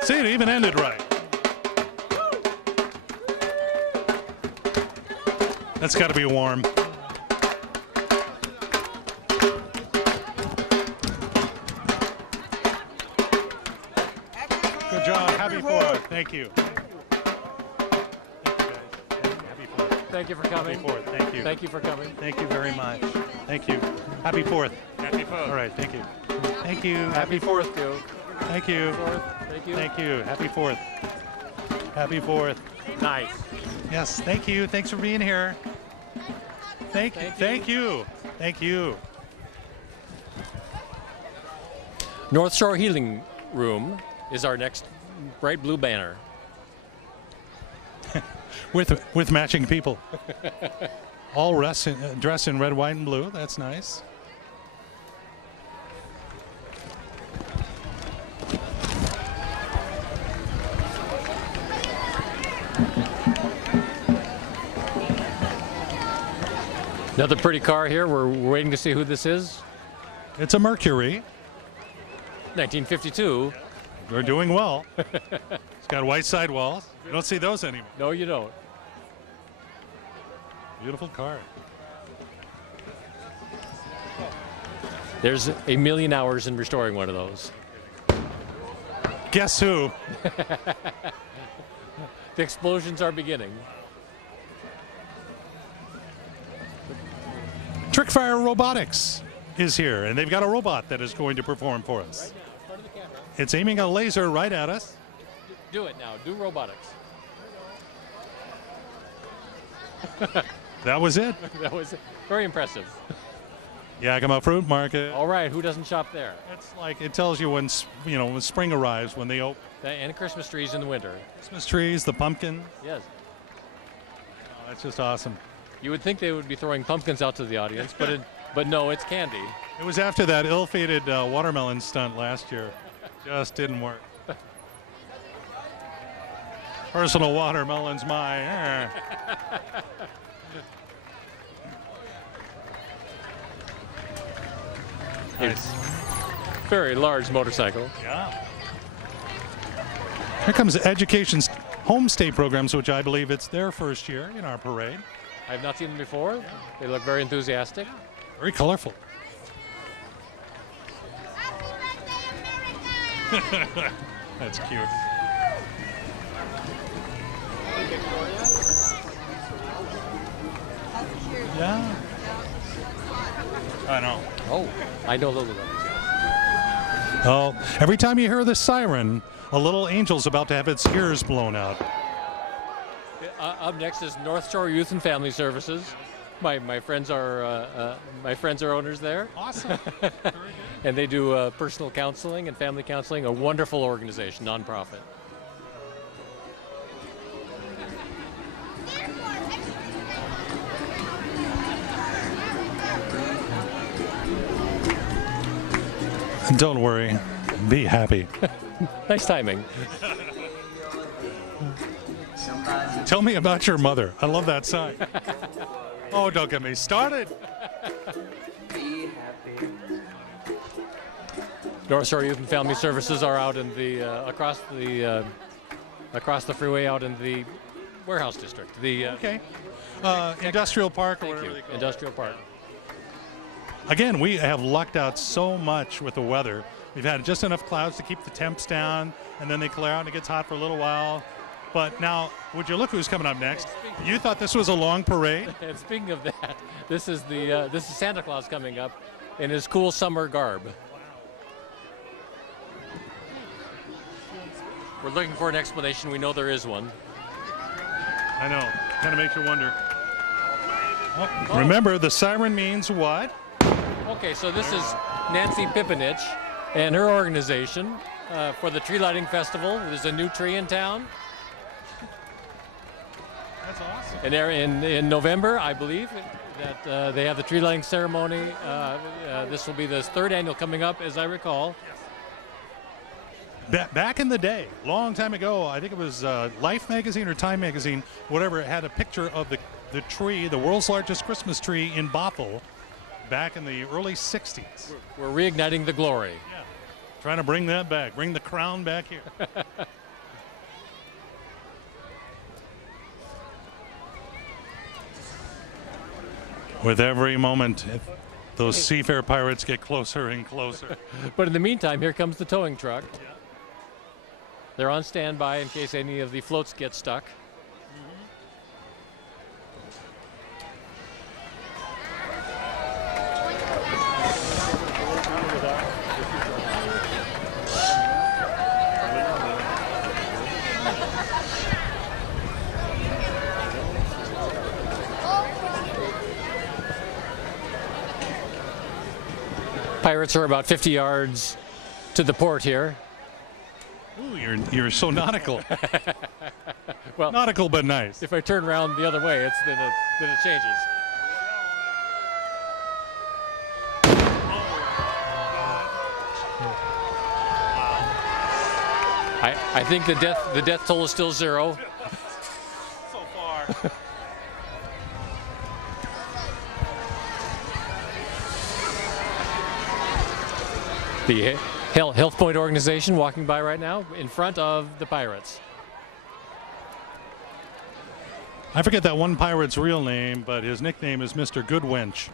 See, it even ended right. That's got to be warm. Good job. Happy 4th. Thank you. Thank you for coming. Happy 4th. Thank you. Thank you for coming. Thank you very much. Thank you. Happy 4th. Happy 4th. All right. Thank you. Thank you. Happy 4th, too. Thank you. 4th. Thank you. Thank you. Happy 4th. Happy 4th. Nice. Yes. Thank you. Thanks for being here. Thank you. Thank you. Thank you. North Shore Healing Room is our next bright blue banner. With matching people. All dressed in red, white, and blue. That's nice. Another pretty car here. We're waiting to see who this is. It's a Mercury. 1952. They're doing well. It's got white sidewalls. You don't see those anymore. No, you don't. Beautiful car. There's a million hours in restoring one of those. Guess who? The explosions are beginning. Trickfire Robotics is here, and they've got a robot that is going to perform for us. Right now, in front of the camera. It's aiming a laser right at us. Do it now. Do robotics. That was it. That was very impressive. Yakima Fruit Market. All right, who doesn't shop there? It's like it tells you when when spring arrives, when they open. And Christmas trees in the winter. Christmas trees, the pumpkin. Yes. Oh, that's just awesome. You would think they would be throwing pumpkins out to the audience, but no, it's candy. It was after that ill-fated watermelon stunt last year. Just didn't work. Personal watermelon's my. It's very large motorcycle. Yeah. Here comes Education's homestay programs, which I believe it's their first year in our parade. I have not seen them before. They look very enthusiastic. Very colorful. That's cute. Yeah. I know. Oh, I know a little bit. Oh, every time you hear the siren, a little angel's about to have its ears blown out. Up next is North Shore Youth and Family Services. My friends are owners there. Awesome. Very good. And they do personal counseling and family counseling. A wonderful organization, nonprofit. Don't worry, be happy. Nice timing. Tell me about your mother. I love that sign. Oh, don't get me started. North Shore Youth and Family Services are out in the across the freeway, out in the warehouse district. The Okay. Industrial Park or thank whatever you. they call it. Industrial Park. Again, we have lucked out so much with the weather. We've had just enough clouds to keep the temps down, and then they clear out and it gets hot for a little while. But now, would you look who's coming up next? You thought this was a long parade? And speaking of that, this is Santa Claus coming up in his cool summer garb. We're looking for an explanation. We know there is one. I know. Kind of makes you wonder. Oh, remember, the siren means what? Okay, so this is Nancy Pipinich and her organization for the Tree Lighting Festival. There's a new tree in town. That's awesome. And there in November, I believe, that they have the tree lighting ceremony. This will be the third annual coming up, as I recall. Back in the day, long time ago, I think it was Life magazine or Time magazine, whatever, it had a picture of the tree, the world's largest Christmas tree in Bothell, back in the early 60s. We're reigniting the glory. Yeah. Trying to bring that back, bring the crown back here. With every moment, those seafair pirates get closer and closer. But in the meantime, here comes the towing truck. They're on standby in case any of the floats get stuck. Pirates are about 50 yards to the port here. Ooh, you're so nautical. Well, Nautical but nice. if I turn around the other way, then it changes. I think the death toll is still 0. So far. The Health Point organization walking by right now in front of the Pirates. I forget that one pirate's real name, but his nickname is Mr. Goodwench.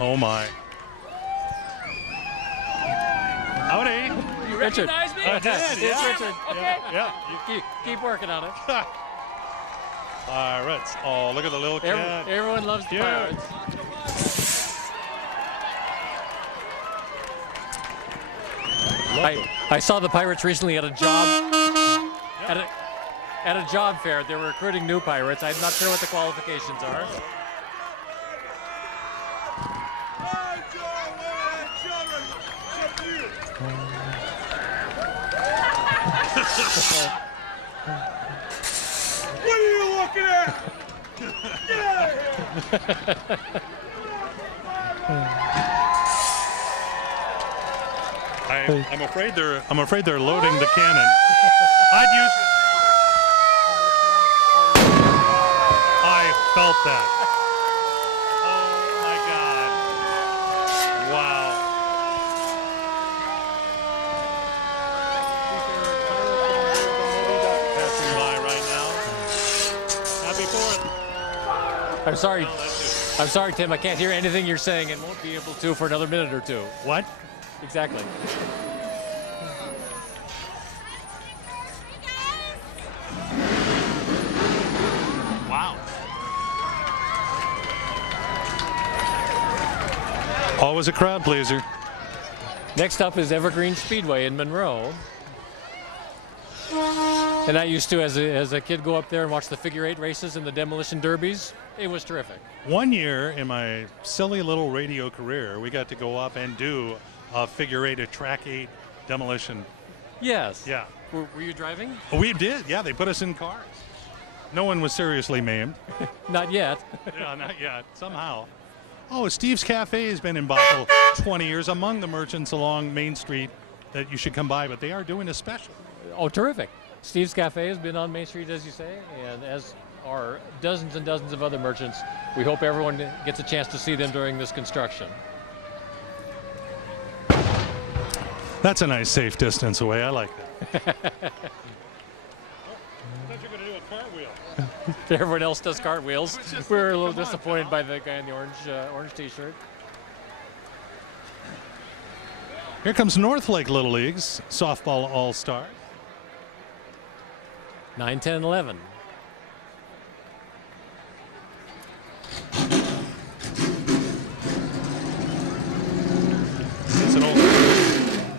Oh my. Howdy. You recognize me? I did, It's yeah. Richard. Okay. Yeah. Keep working on it. Pirates. Oh, look at the little kid. Everyone loves the Cute. Pirates. I saw the Pirates recently at a job at a job fair. They were recruiting new Pirates. I'm not sure what the qualifications are. What are you looking at? I'm afraid they're loading the cannon. I felt that. Oh my God. Wow. Passing by right now. Happy 4th. I'm sorry, Tim. I can't hear anything you're saying and won't be able to for another minute or two. What? Exactly. Wow. Always a crowd pleaser. Next up is Evergreen Speedway in Monroe. And I used to, as a kid, go up there and watch the figure 8 races and the demolition derbies. It was terrific. One year in my silly little radio career, we got to go up and do a figure 8, a track 8 demolition. Yes. Yeah. Were you driving? We did. Yeah, they put us in cars. No one was seriously maimed. Not yet. Yeah, not yet. Somehow. Oh, Steve's Cafe has been in Bothell 20 years, among the merchants along Main Street that you should come by, but they are doing a special. Oh, terrific. Steve's Cafe has been on Main Street, as you say, and as are dozens and dozens of other merchants. We hope everyone gets a chance to see them during this construction. That's a nice safe distance away. I like that. I thought you were going to do a cartwheel. Everyone else does cartwheels. We're a little disappointed by the guy in the orange T-shirt. Here comes North Lake Little League's softball all-star. 9, 10, 11. It's an old.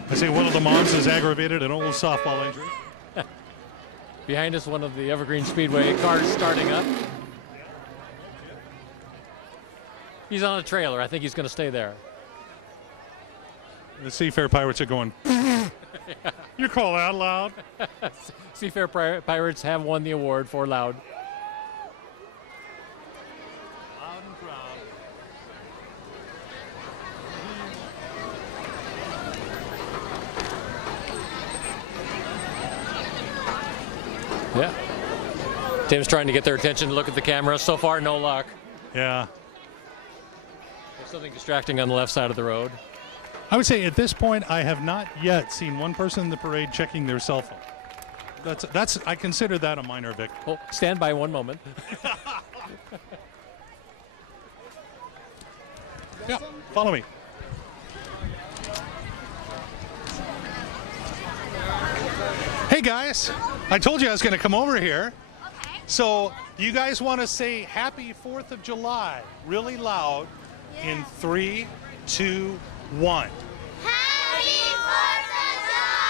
I say one of the moms has aggravated an old softball injury. Behind us, one of the Evergreen Speedway cars starting up. He's on a trailer. I think he's going to stay there. The Seafair Pirates are going. You call that loud? Seafair Pirates have won the award for loud. Loud and proud. Yeah. Tim's trying to get their attention to look at the camera. So far, no luck. Yeah. There's something distracting on the left side of the road. I would say at this point, I have not yet seen one person in the parade checking their cell phone. That's I consider that a minor victory. Oh, stand by one moment. Yeah, follow me. Hey guys, I told you I was going to come over here. Okay. So you guys want to say Happy 4th of July really loud in 3, 2, 1. Happy 4th of July!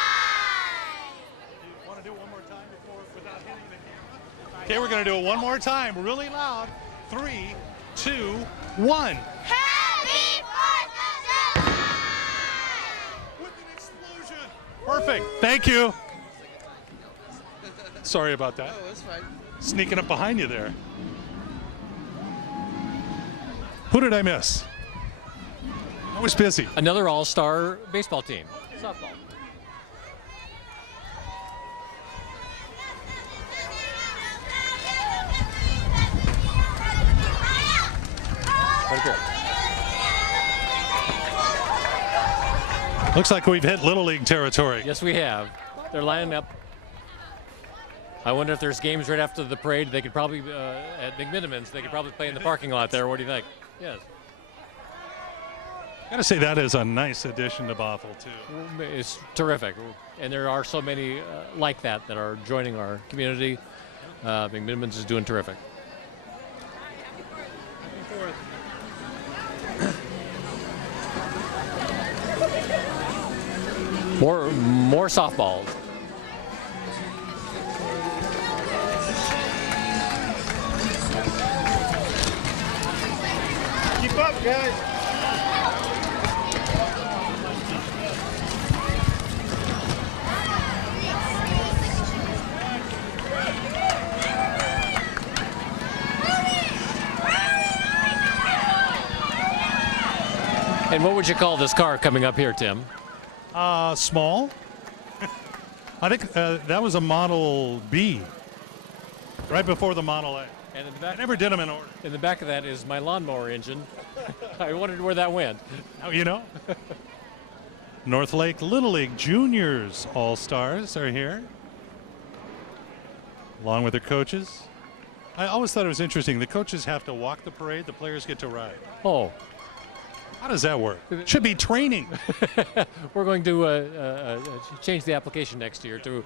You want to do it one more time without hitting the camera? Okay, we're going to do it one more time, really loud. 3, 2, 1. Happy 4th of July! With an explosion. Perfect. Thank you. Sorry about that. Oh, it's fine. Sneaking up behind you there. Who did I miss? I was busy. Another all-star baseball team. Softball. Right here. Looks like we've hit Little League territory. Yes, we have. They're lining up. I wonder if there's games right after the parade. They could probably, at McMinimans, they could probably play in the parking lot there. What do you think? Yes. Gotta say that is a nice addition to Bothell too. It's terrific. And there are so many like that are joining our community. McMinimans is doing terrific. More softballs. Keep up, guys. And what would you call this car coming up here, Tim? Small. I think that was a Model B, right before the Model A. And in the I back, never did them in order. in the back of that is my lawnmower engine. I wondered where that went. Oh, you know? North Lake Little League Juniors All-Stars are here, along with their coaches. I always thought it was interesting. The coaches have to walk the parade. The players get to ride. Oh, How does that work? Should be training. we're going to change the application next year to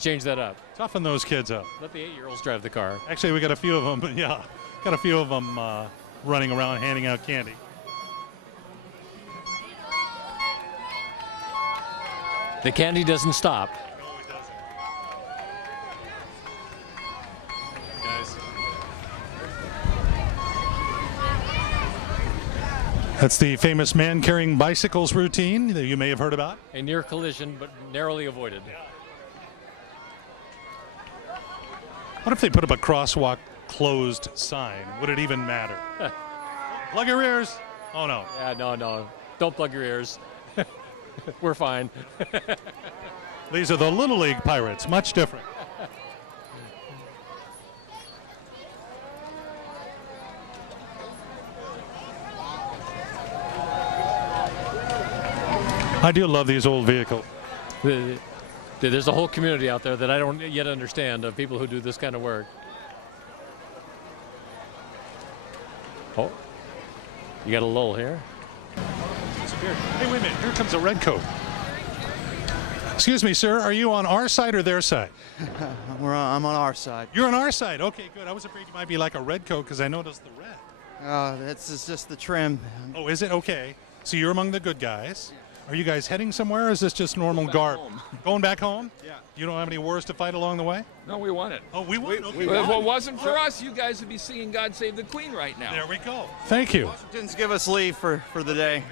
change that up. Toughen those kids up. Let the 8-year-olds drive the car. Actually, we got a few of them. Yeah, got a few of them running around handing out candy. The candy doesn't stop. No, it doesn't. Guys. That's the famous man carrying bicycles routine that you may have heard about. A near collision, but narrowly avoided. What if they put up a crosswalk closed sign? Would it even matter? Plug your ears. Oh, no. Yeah, no. Don't plug your ears. We're fine. These are the Little League Pirates. Much different. I do love these old vehicles. There's a whole community out there that I don't yet understand of people who do this kind of work. Oh, you got a lull here. Hey, wait a minute. Here comes a red coat. Excuse me, sir. Are you on our side or their side? I'm on our side. You're on our side. Okay, good. I was afraid you might be like a red coat because I noticed the red. This is just the trim. Oh, is it? Okay. So you're among the good guys. Are you guys heading somewhere, or is this just normal garb? Going back home? Yeah. You don't have any wars to fight along the way? No, we won it. Oh, we won. Okay. If it wasn't for us, you guys would be singing God Save the Queen right now. There we go. Thank you. Washington's give us leave for the day.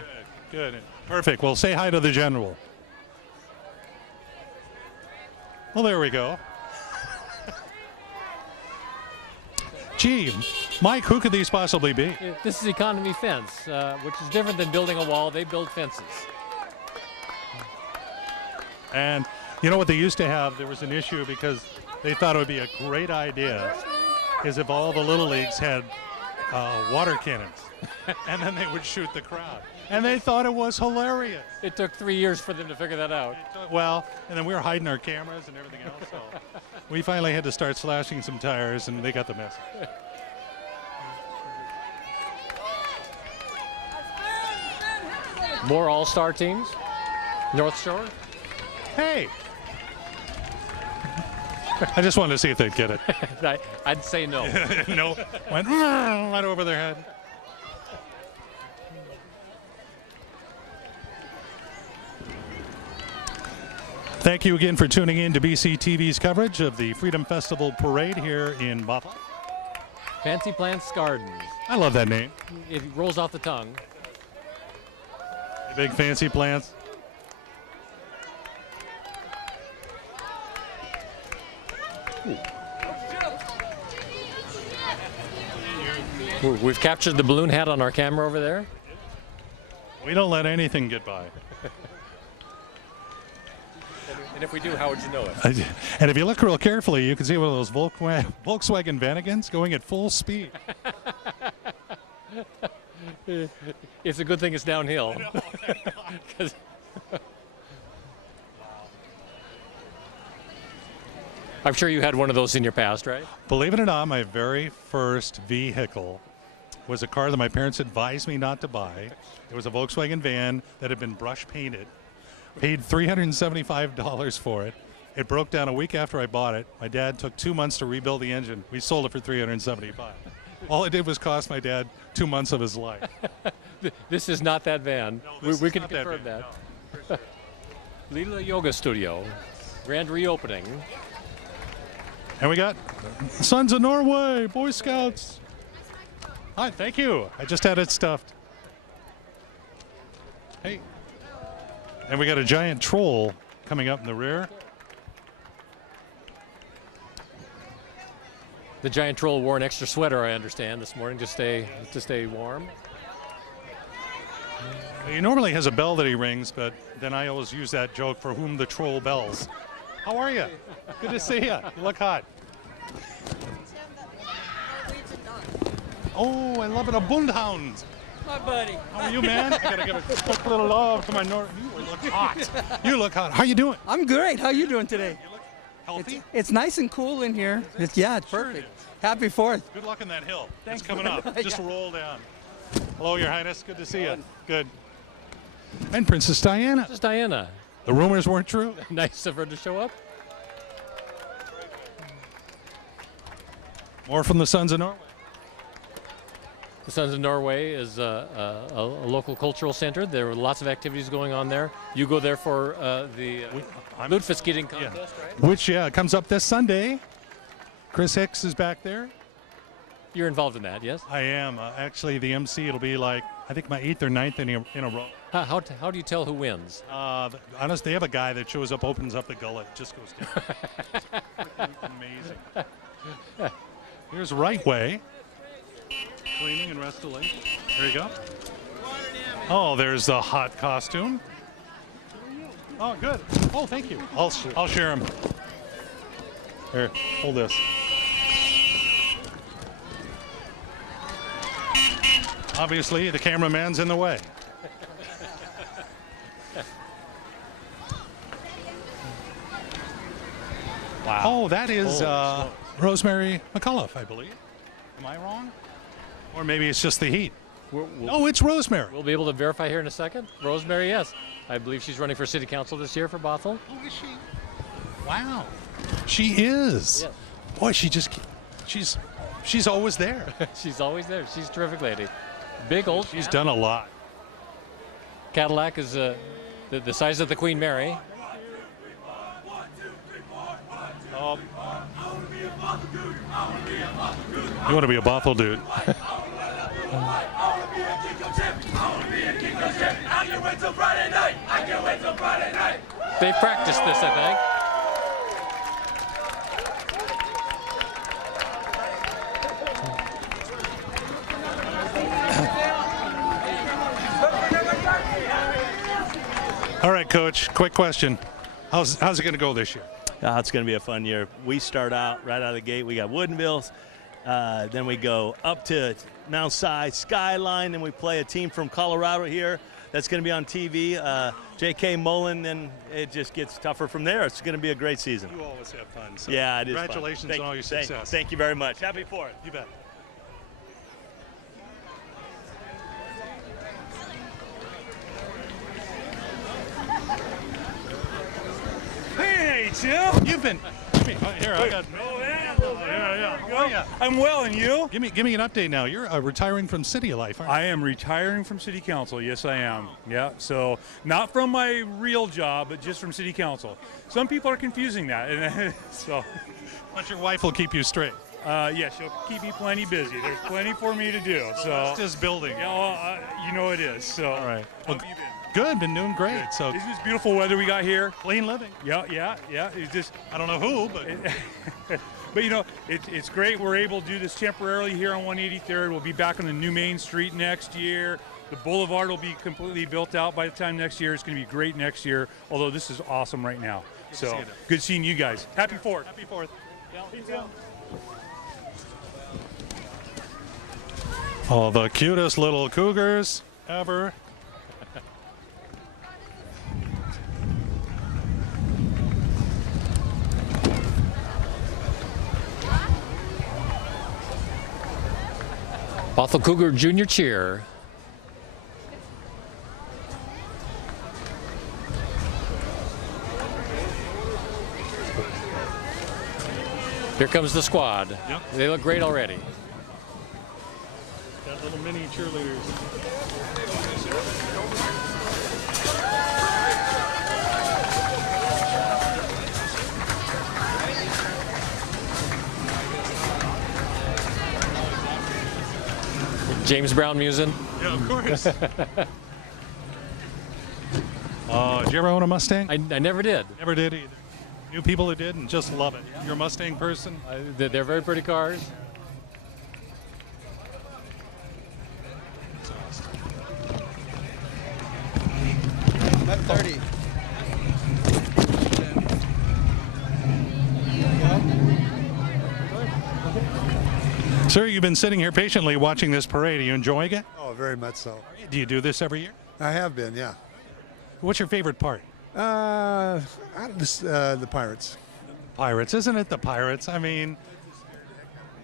Good. Perfect. Well, say hi to the general. Well, there we go. Gee, Mike, who could these possibly be? This is economy fence, which is different than building a wall. They build fences. And you know what they used to have? There was an issue because they thought it would be a great idea is if all the Little Leagues had water cannons, and then they would shoot the crowd. And they thought it was hilarious. It took 3 years for them to figure that out. Well, and then we were hiding our cameras and everything else, so we finally had to start slashing some tires, and they got the message. More all-star teams. North Shore. Hey! I just wanted to see if they'd get it. I'd say no. No, went right over their head. Thank you again for tuning in to BCTV's coverage of the Freedom Festival Parade here in Bothell. Fancy Plants Gardens. I love that name. It rolls off the tongue. Big fancy plants. We've captured the balloon hat on our camera over there. We don't let anything get by. And if we do, how would you know it? And if you look real carefully, you can see one of those Volkswagen Vanagons going at full speed. It's a good thing it's downhill. 'Cause- I'm sure you had one of those in your past, right? Believe it or not, my very first vehicle was a car that my parents advised me not to buy. It was a Volkswagen van that had been brush painted. Paid $375 for it. It broke down a week after I bought it. My dad took 2 months to rebuild the engine. We sold it for $375. All it did was cost my dad 2 months of his life. This is not that van. No, this we is can not that confirm van, that. Lila Yoga Studio, grand reopening. And we got Sons of Norway, Boy Scouts. Hi, thank you. I just had it stuffed. Hey. And we got a giant troll coming up in the rear. The giant troll wore an extra sweater, I understand, this morning to stay warm. He normally has a bell that he rings, but then I always use that joke, for whom the troll bells. How are you? Good to see you. You look hot. Oh, I love it. A Bundhound. My buddy. How are you, man? I gotta give a quick little love to my Nor. You look hot. You look hot. How you doing? I'm great. How you doing today? You look healthy. It's nice and cool in here. It's perfect. Sure it is. Happy 4th. Good luck on that hill. Thanks. It's coming up. Just roll down. Hello, Your Highness. Good to see you. Good. And Princess Diana. This is Diana. The rumors weren't true. Nice of her to show up. More from the Sons of Norway. The Sons of Norway is a local cultural center. There are lots of activities going on there. You go there for the Ludfiskiding contest, right? Which, comes up this Sunday. Chris Hicks is back there. You're involved in that, yes? I am. Actually, the MC, it'll be like, I think my 8th or 9th in a row. How do you tell who wins? Honestly, they have a guy that shows up, opens up the gullet, just goes down. It's amazing. Here's Right Way. Cleaning and restoration. There you go. Oh, there's the hot costume. Oh, good. Oh, thank you. I'll share them. Here, hold this. Obviously, the cameraman's in the way. Wow. Oh, that is Rosemary McCullough, I believe. Am I wrong? Or maybe it's just the heat. Oh, it's Rosemary. We'll be able to verify here in a second. Rosemary, yes. I believe she's running for city council this year for Bothell. Oh, is she? Wow. She is. Yes. Boy, she's always there. She's always there. She's a terrific lady. Big old. She's done a lot. Cadillac is the size of the Queen Mary. Oh. You want to be a Bothell dude. They practiced this, I think. All right, Coach, quick question. How's it going to go this year? It's going to be a fun year. We start out right out of the gate. We got Woodinville. Then we go up to Mount Si, Skyline. Then we play a team from Colorado here. That's going to be on TV. J.K. Mullen. Then it just gets tougher from there. It's going to be a great season. You always have fun. So yeah, it is fun. Congratulations on all your success. Thank you very much. Happy 4th. You bet. Hey, Tim. You've been. Here, I got. I'm well, and you? Give me an update now. You're retiring from city life, aren't you? I am retiring from city council. Yes, I am. Yeah, so not from my real job, but just from city council. Some people are confusing that, and so. But your wife will keep you straight. Yeah, she'll keep me plenty busy. There's plenty for me to do. So. It's just building. Yeah, well, you know it is. So. All right. How Well, have you been? good. Been doing great. So This is beautiful weather we got here. clean living. Yeah. It's just. I don't know who, but But you know, it's great we're able to do this temporarily here on 183rd. We'll be back on the new Main Street next year. The boulevard will be completely built out by the time next year. It's going to be great next year, although this is awesome right now. So good seeing you guys. Happy 4th. Happy 4th. Oh, the cutest little cougars ever. Bothell Cougar Junior Cheer. Here comes the squad. Yep. They look great already. Got little mini cheerleaders. James Brown music. Yeah, of course. Did you ever own a Mustang? I never did. Never did either. Knew people who did and just love it. You're a Mustang person? They're very pretty cars. Left 30. Sir, you've been sitting here patiently watching this parade. Are you enjoying it? Oh, very much so. Do you do this every year? I have been, yeah. What's your favorite part? The Pirates. Pirates, isn't it? The Pirates. I mean,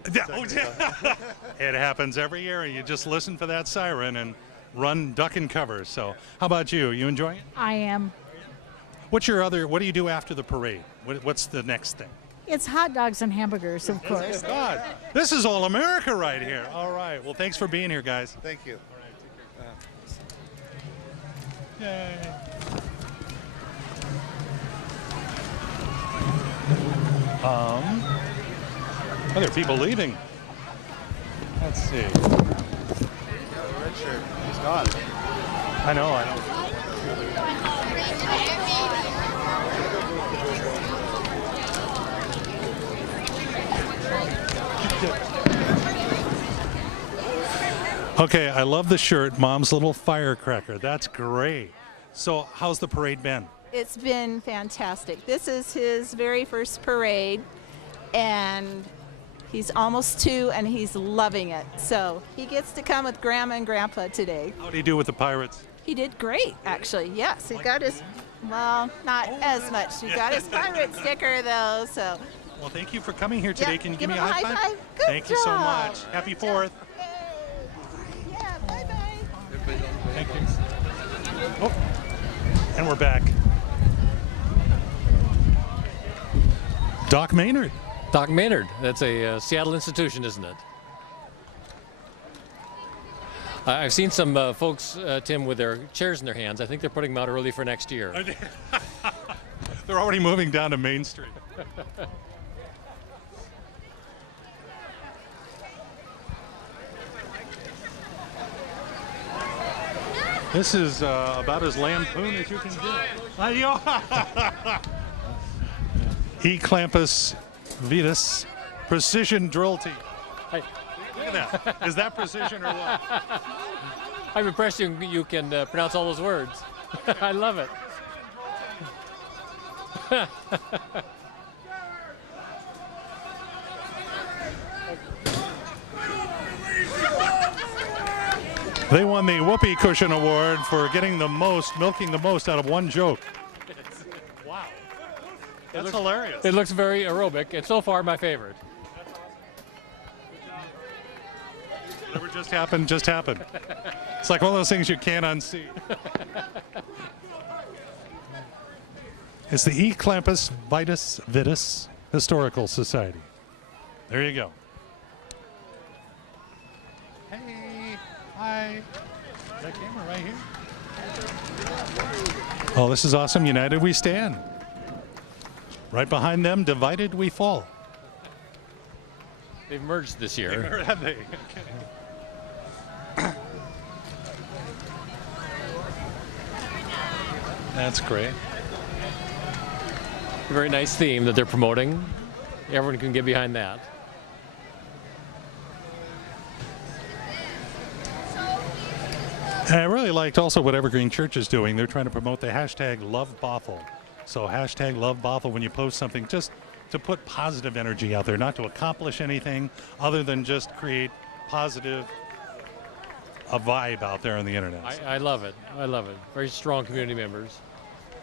it happens every year, and you just listen for that siren and run, duck, and cover. So, how about you? You enjoying it? I am. What's your other? What do you do after the parade? What's the next thing? It's hot dogs and hamburgers, of course. God, this is all America right here. All right. Well, thanks for being here, guys. Thank you. Yay. Oh, there are people leaving. Let's see. Red shirt. He's gone. I know. Okay, I love the shirt, Mom's Little Firecracker. That's great. So, how's the parade been? It's been fantastic. This is his very first parade, and he's almost 2, and he's loving it. So he gets to come with Grandma and Grandpa today. How did he do with the Pirates? He did great, actually. Yes, he got his, well, not as much. He got his pirate sticker, though, so. Well, thank you for coming here today. Yeah, Can you give give me him a high five? Good Thank you so job. much. Happy 4th. Yeah, bye-bye. Thank you. Oh, and we're back. Doc Maynard. Doc Maynard. That's a Seattle institution, isn't it? I've seen some folks, Tim, with their chairs in their hands. I think they're putting them out early for next year. They're already moving down to Main Street. This is about as lampoon as you can get. Eclampus Vetus Precision Drill Team. Hey. Look at that. Is that precision or what? I'm impressed you can pronounce all those words. I love it. They won the Whoopee Cushion Award for getting the most, milking the most out of one joke. Wow. That's hilarious. It looks very aerobic, and so far my favorite. Whatever just happened, just happened. It's like one of those things you can't unsee. It's the Eclampus Vitus Historical Society. There you go. Hey, hi. That camera right here. Oh, this is awesome. United we stand. Right behind them, divided we fall. They've merged this year. Have they? Okay. That's great. A very nice theme that they're promoting. Everyone can get behind that. And I really liked also what Evergreen Church is doing. They're trying to promote the hashtag Love Bothell. So hashtag Love Bothell when you post something, just to put positive energy out there, not to accomplish anything other than just create positive a vibe out there on the internet. I love it. I love it. Very strong community members.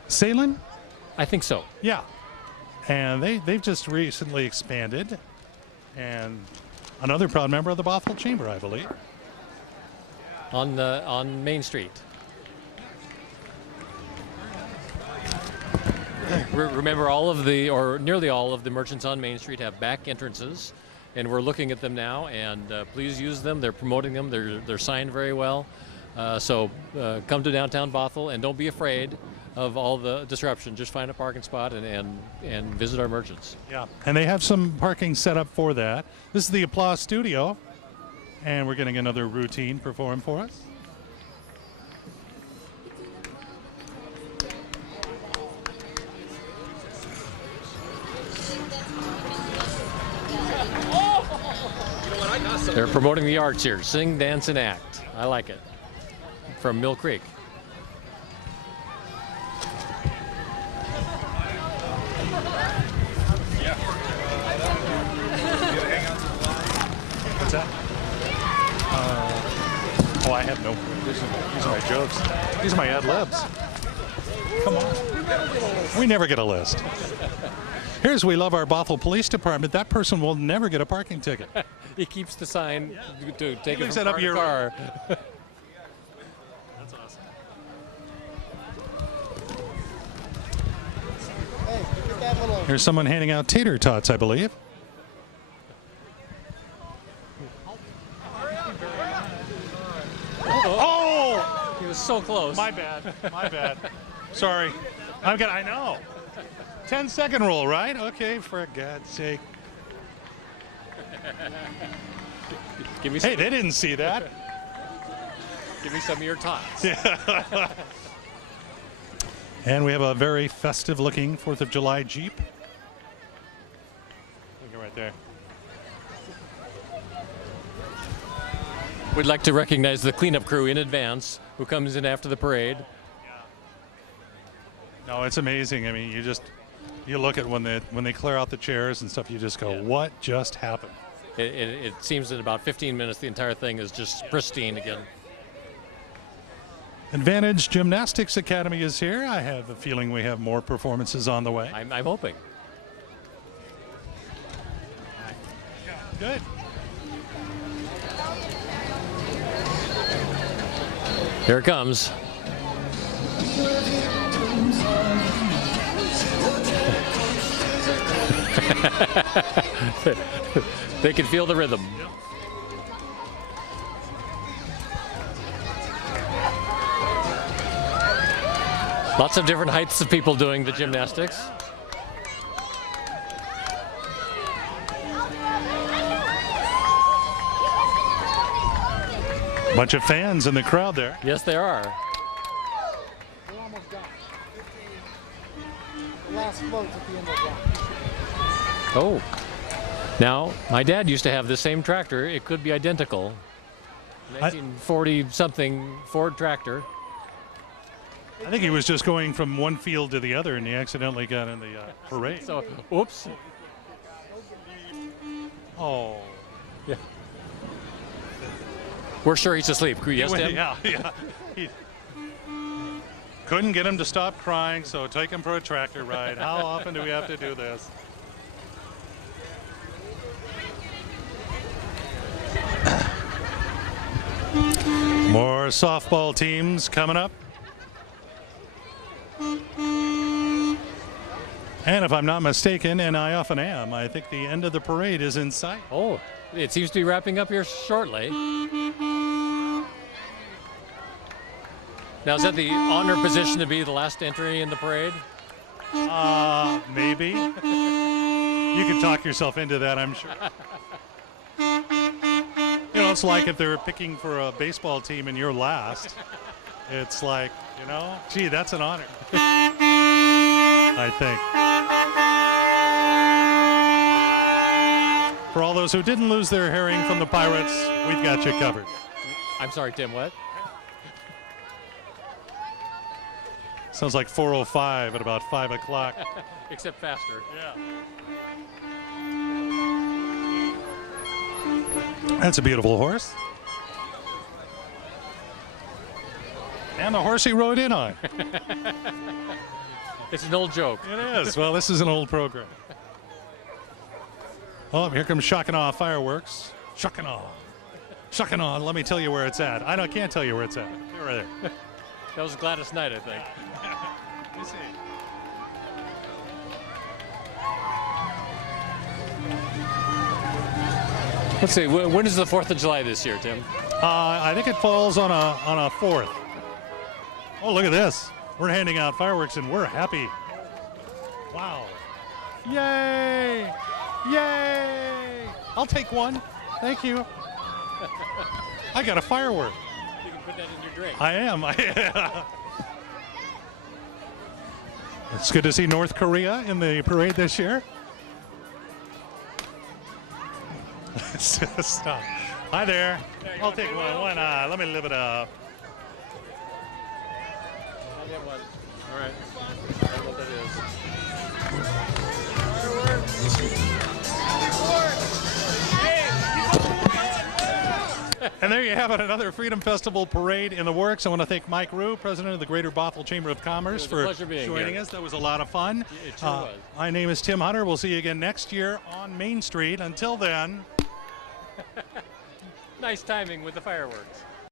Salem? I think so. Yeah. And they've just recently expanded. And another proud member of the Bothell Chamber, I believe. On Main Street. Remember, nearly all of the merchants on Main Street have back entrances, and we're looking at them now. And please use them. They're promoting them. They're signed very well. So come to downtown Bothell and don't be afraid of all the disruption. Just find a parking spot and visit our merchants. Yeah, and they have some parking set up for that. This is the Applause Studio, and we're getting another routine performed for us. They're promoting the arts here. Sing, dance, and act. I like it. From Mill Creek. What's that? Oh, I have no. These are my jokes. These are my ad libs. Come on. We never get a list. Here's We Love Our Bothell Police Department. That person will never get a parking ticket. He keeps the sign to take He it leaves from it up car to your car. That's awesome. Here's someone handing out tater tots, I believe. Oh! He was so close. My bad. My bad. Sorry. I know. 10-second rule, right? Okay, for God's sake. Give me Hey, they didn't see that. Give me some of your tots. Yeah. And we have a very festive-looking 4th of July Jeep. Look at right there. We'd like to recognize the cleanup crew in advance who comes in after the parade. No, it's amazing. I mean, you look at when they clear out the chairs and stuff, you just go, what just happened? It seems in about 15 minutes the entire thing is just pristine again. Advantage Gymnastics Academy is here. I have a feeling we have more performances on the way. I'm hoping. Good. Here it comes. They can feel the rhythm. Lots of different heights of people doing the gymnastics. Bunch of fans in the crowd there. Yes, there are. We're almost done. The last float's at the end of the block. Oh. Now, my dad used to have the same tractor. It could be identical. 1940-something Ford tractor. I think he was just going from one field to the other, and he accidentally got in the parade. So, oops. Oh. Yeah. We're sure he's asleep. Yes, Tim? Yeah. He couldn't get him to stop crying, so take him for a tractor ride. How often do we have to do this? More softball teams coming up. And if I'm not mistaken, and I often am, I think the end of the parade is in sight. Oh, it seems to be wrapping up here shortly. Now, is that the honor position to be the last entry in the parade? Maybe. You can talk yourself into that, I'm sure. You know, it's like if they were picking for a baseball team and you're last. It's like, you know, gee, that's an honor. I think. For all those who didn't lose their hearing from the Pirates, we've got you covered. I'm sorry, Tim, what? Sounds like 4:05 at about 5 o'clock. Except faster. Yeah. That's a beautiful horse. And the horse he rode in on. It's an old joke. It is. Well, this is an old program. Oh, here comes Shakanaw Fireworks. Shakanaw. Shakanaw, let me tell you where it's at. I can't tell you where it's at. You're right there. That was Gladys Knight, I think. Let me see. Let's see. When is the 4th of July this year, Tim? I think it falls on a 4th. Oh, look at this. We're handing out fireworks and we're happy. Wow. Yay! Yay! I'll take one. Thank you. I got a firework. You can put that in your drink. I am. It's good to see North Korea in the parade this year. Stop. Hi there. I'll take one. Let me live it up. I'll get one. All right. I don't know what that is. And there you have it, another Freedom Festival parade in the works. I want to thank Mike Rue, president of the Greater Bothell Chamber of Commerce, for joining us. That was a lot of fun. It sure was. My name is Tim Hunter. We'll see you again next year on Main Street. Until then. Nice timing with the fireworks.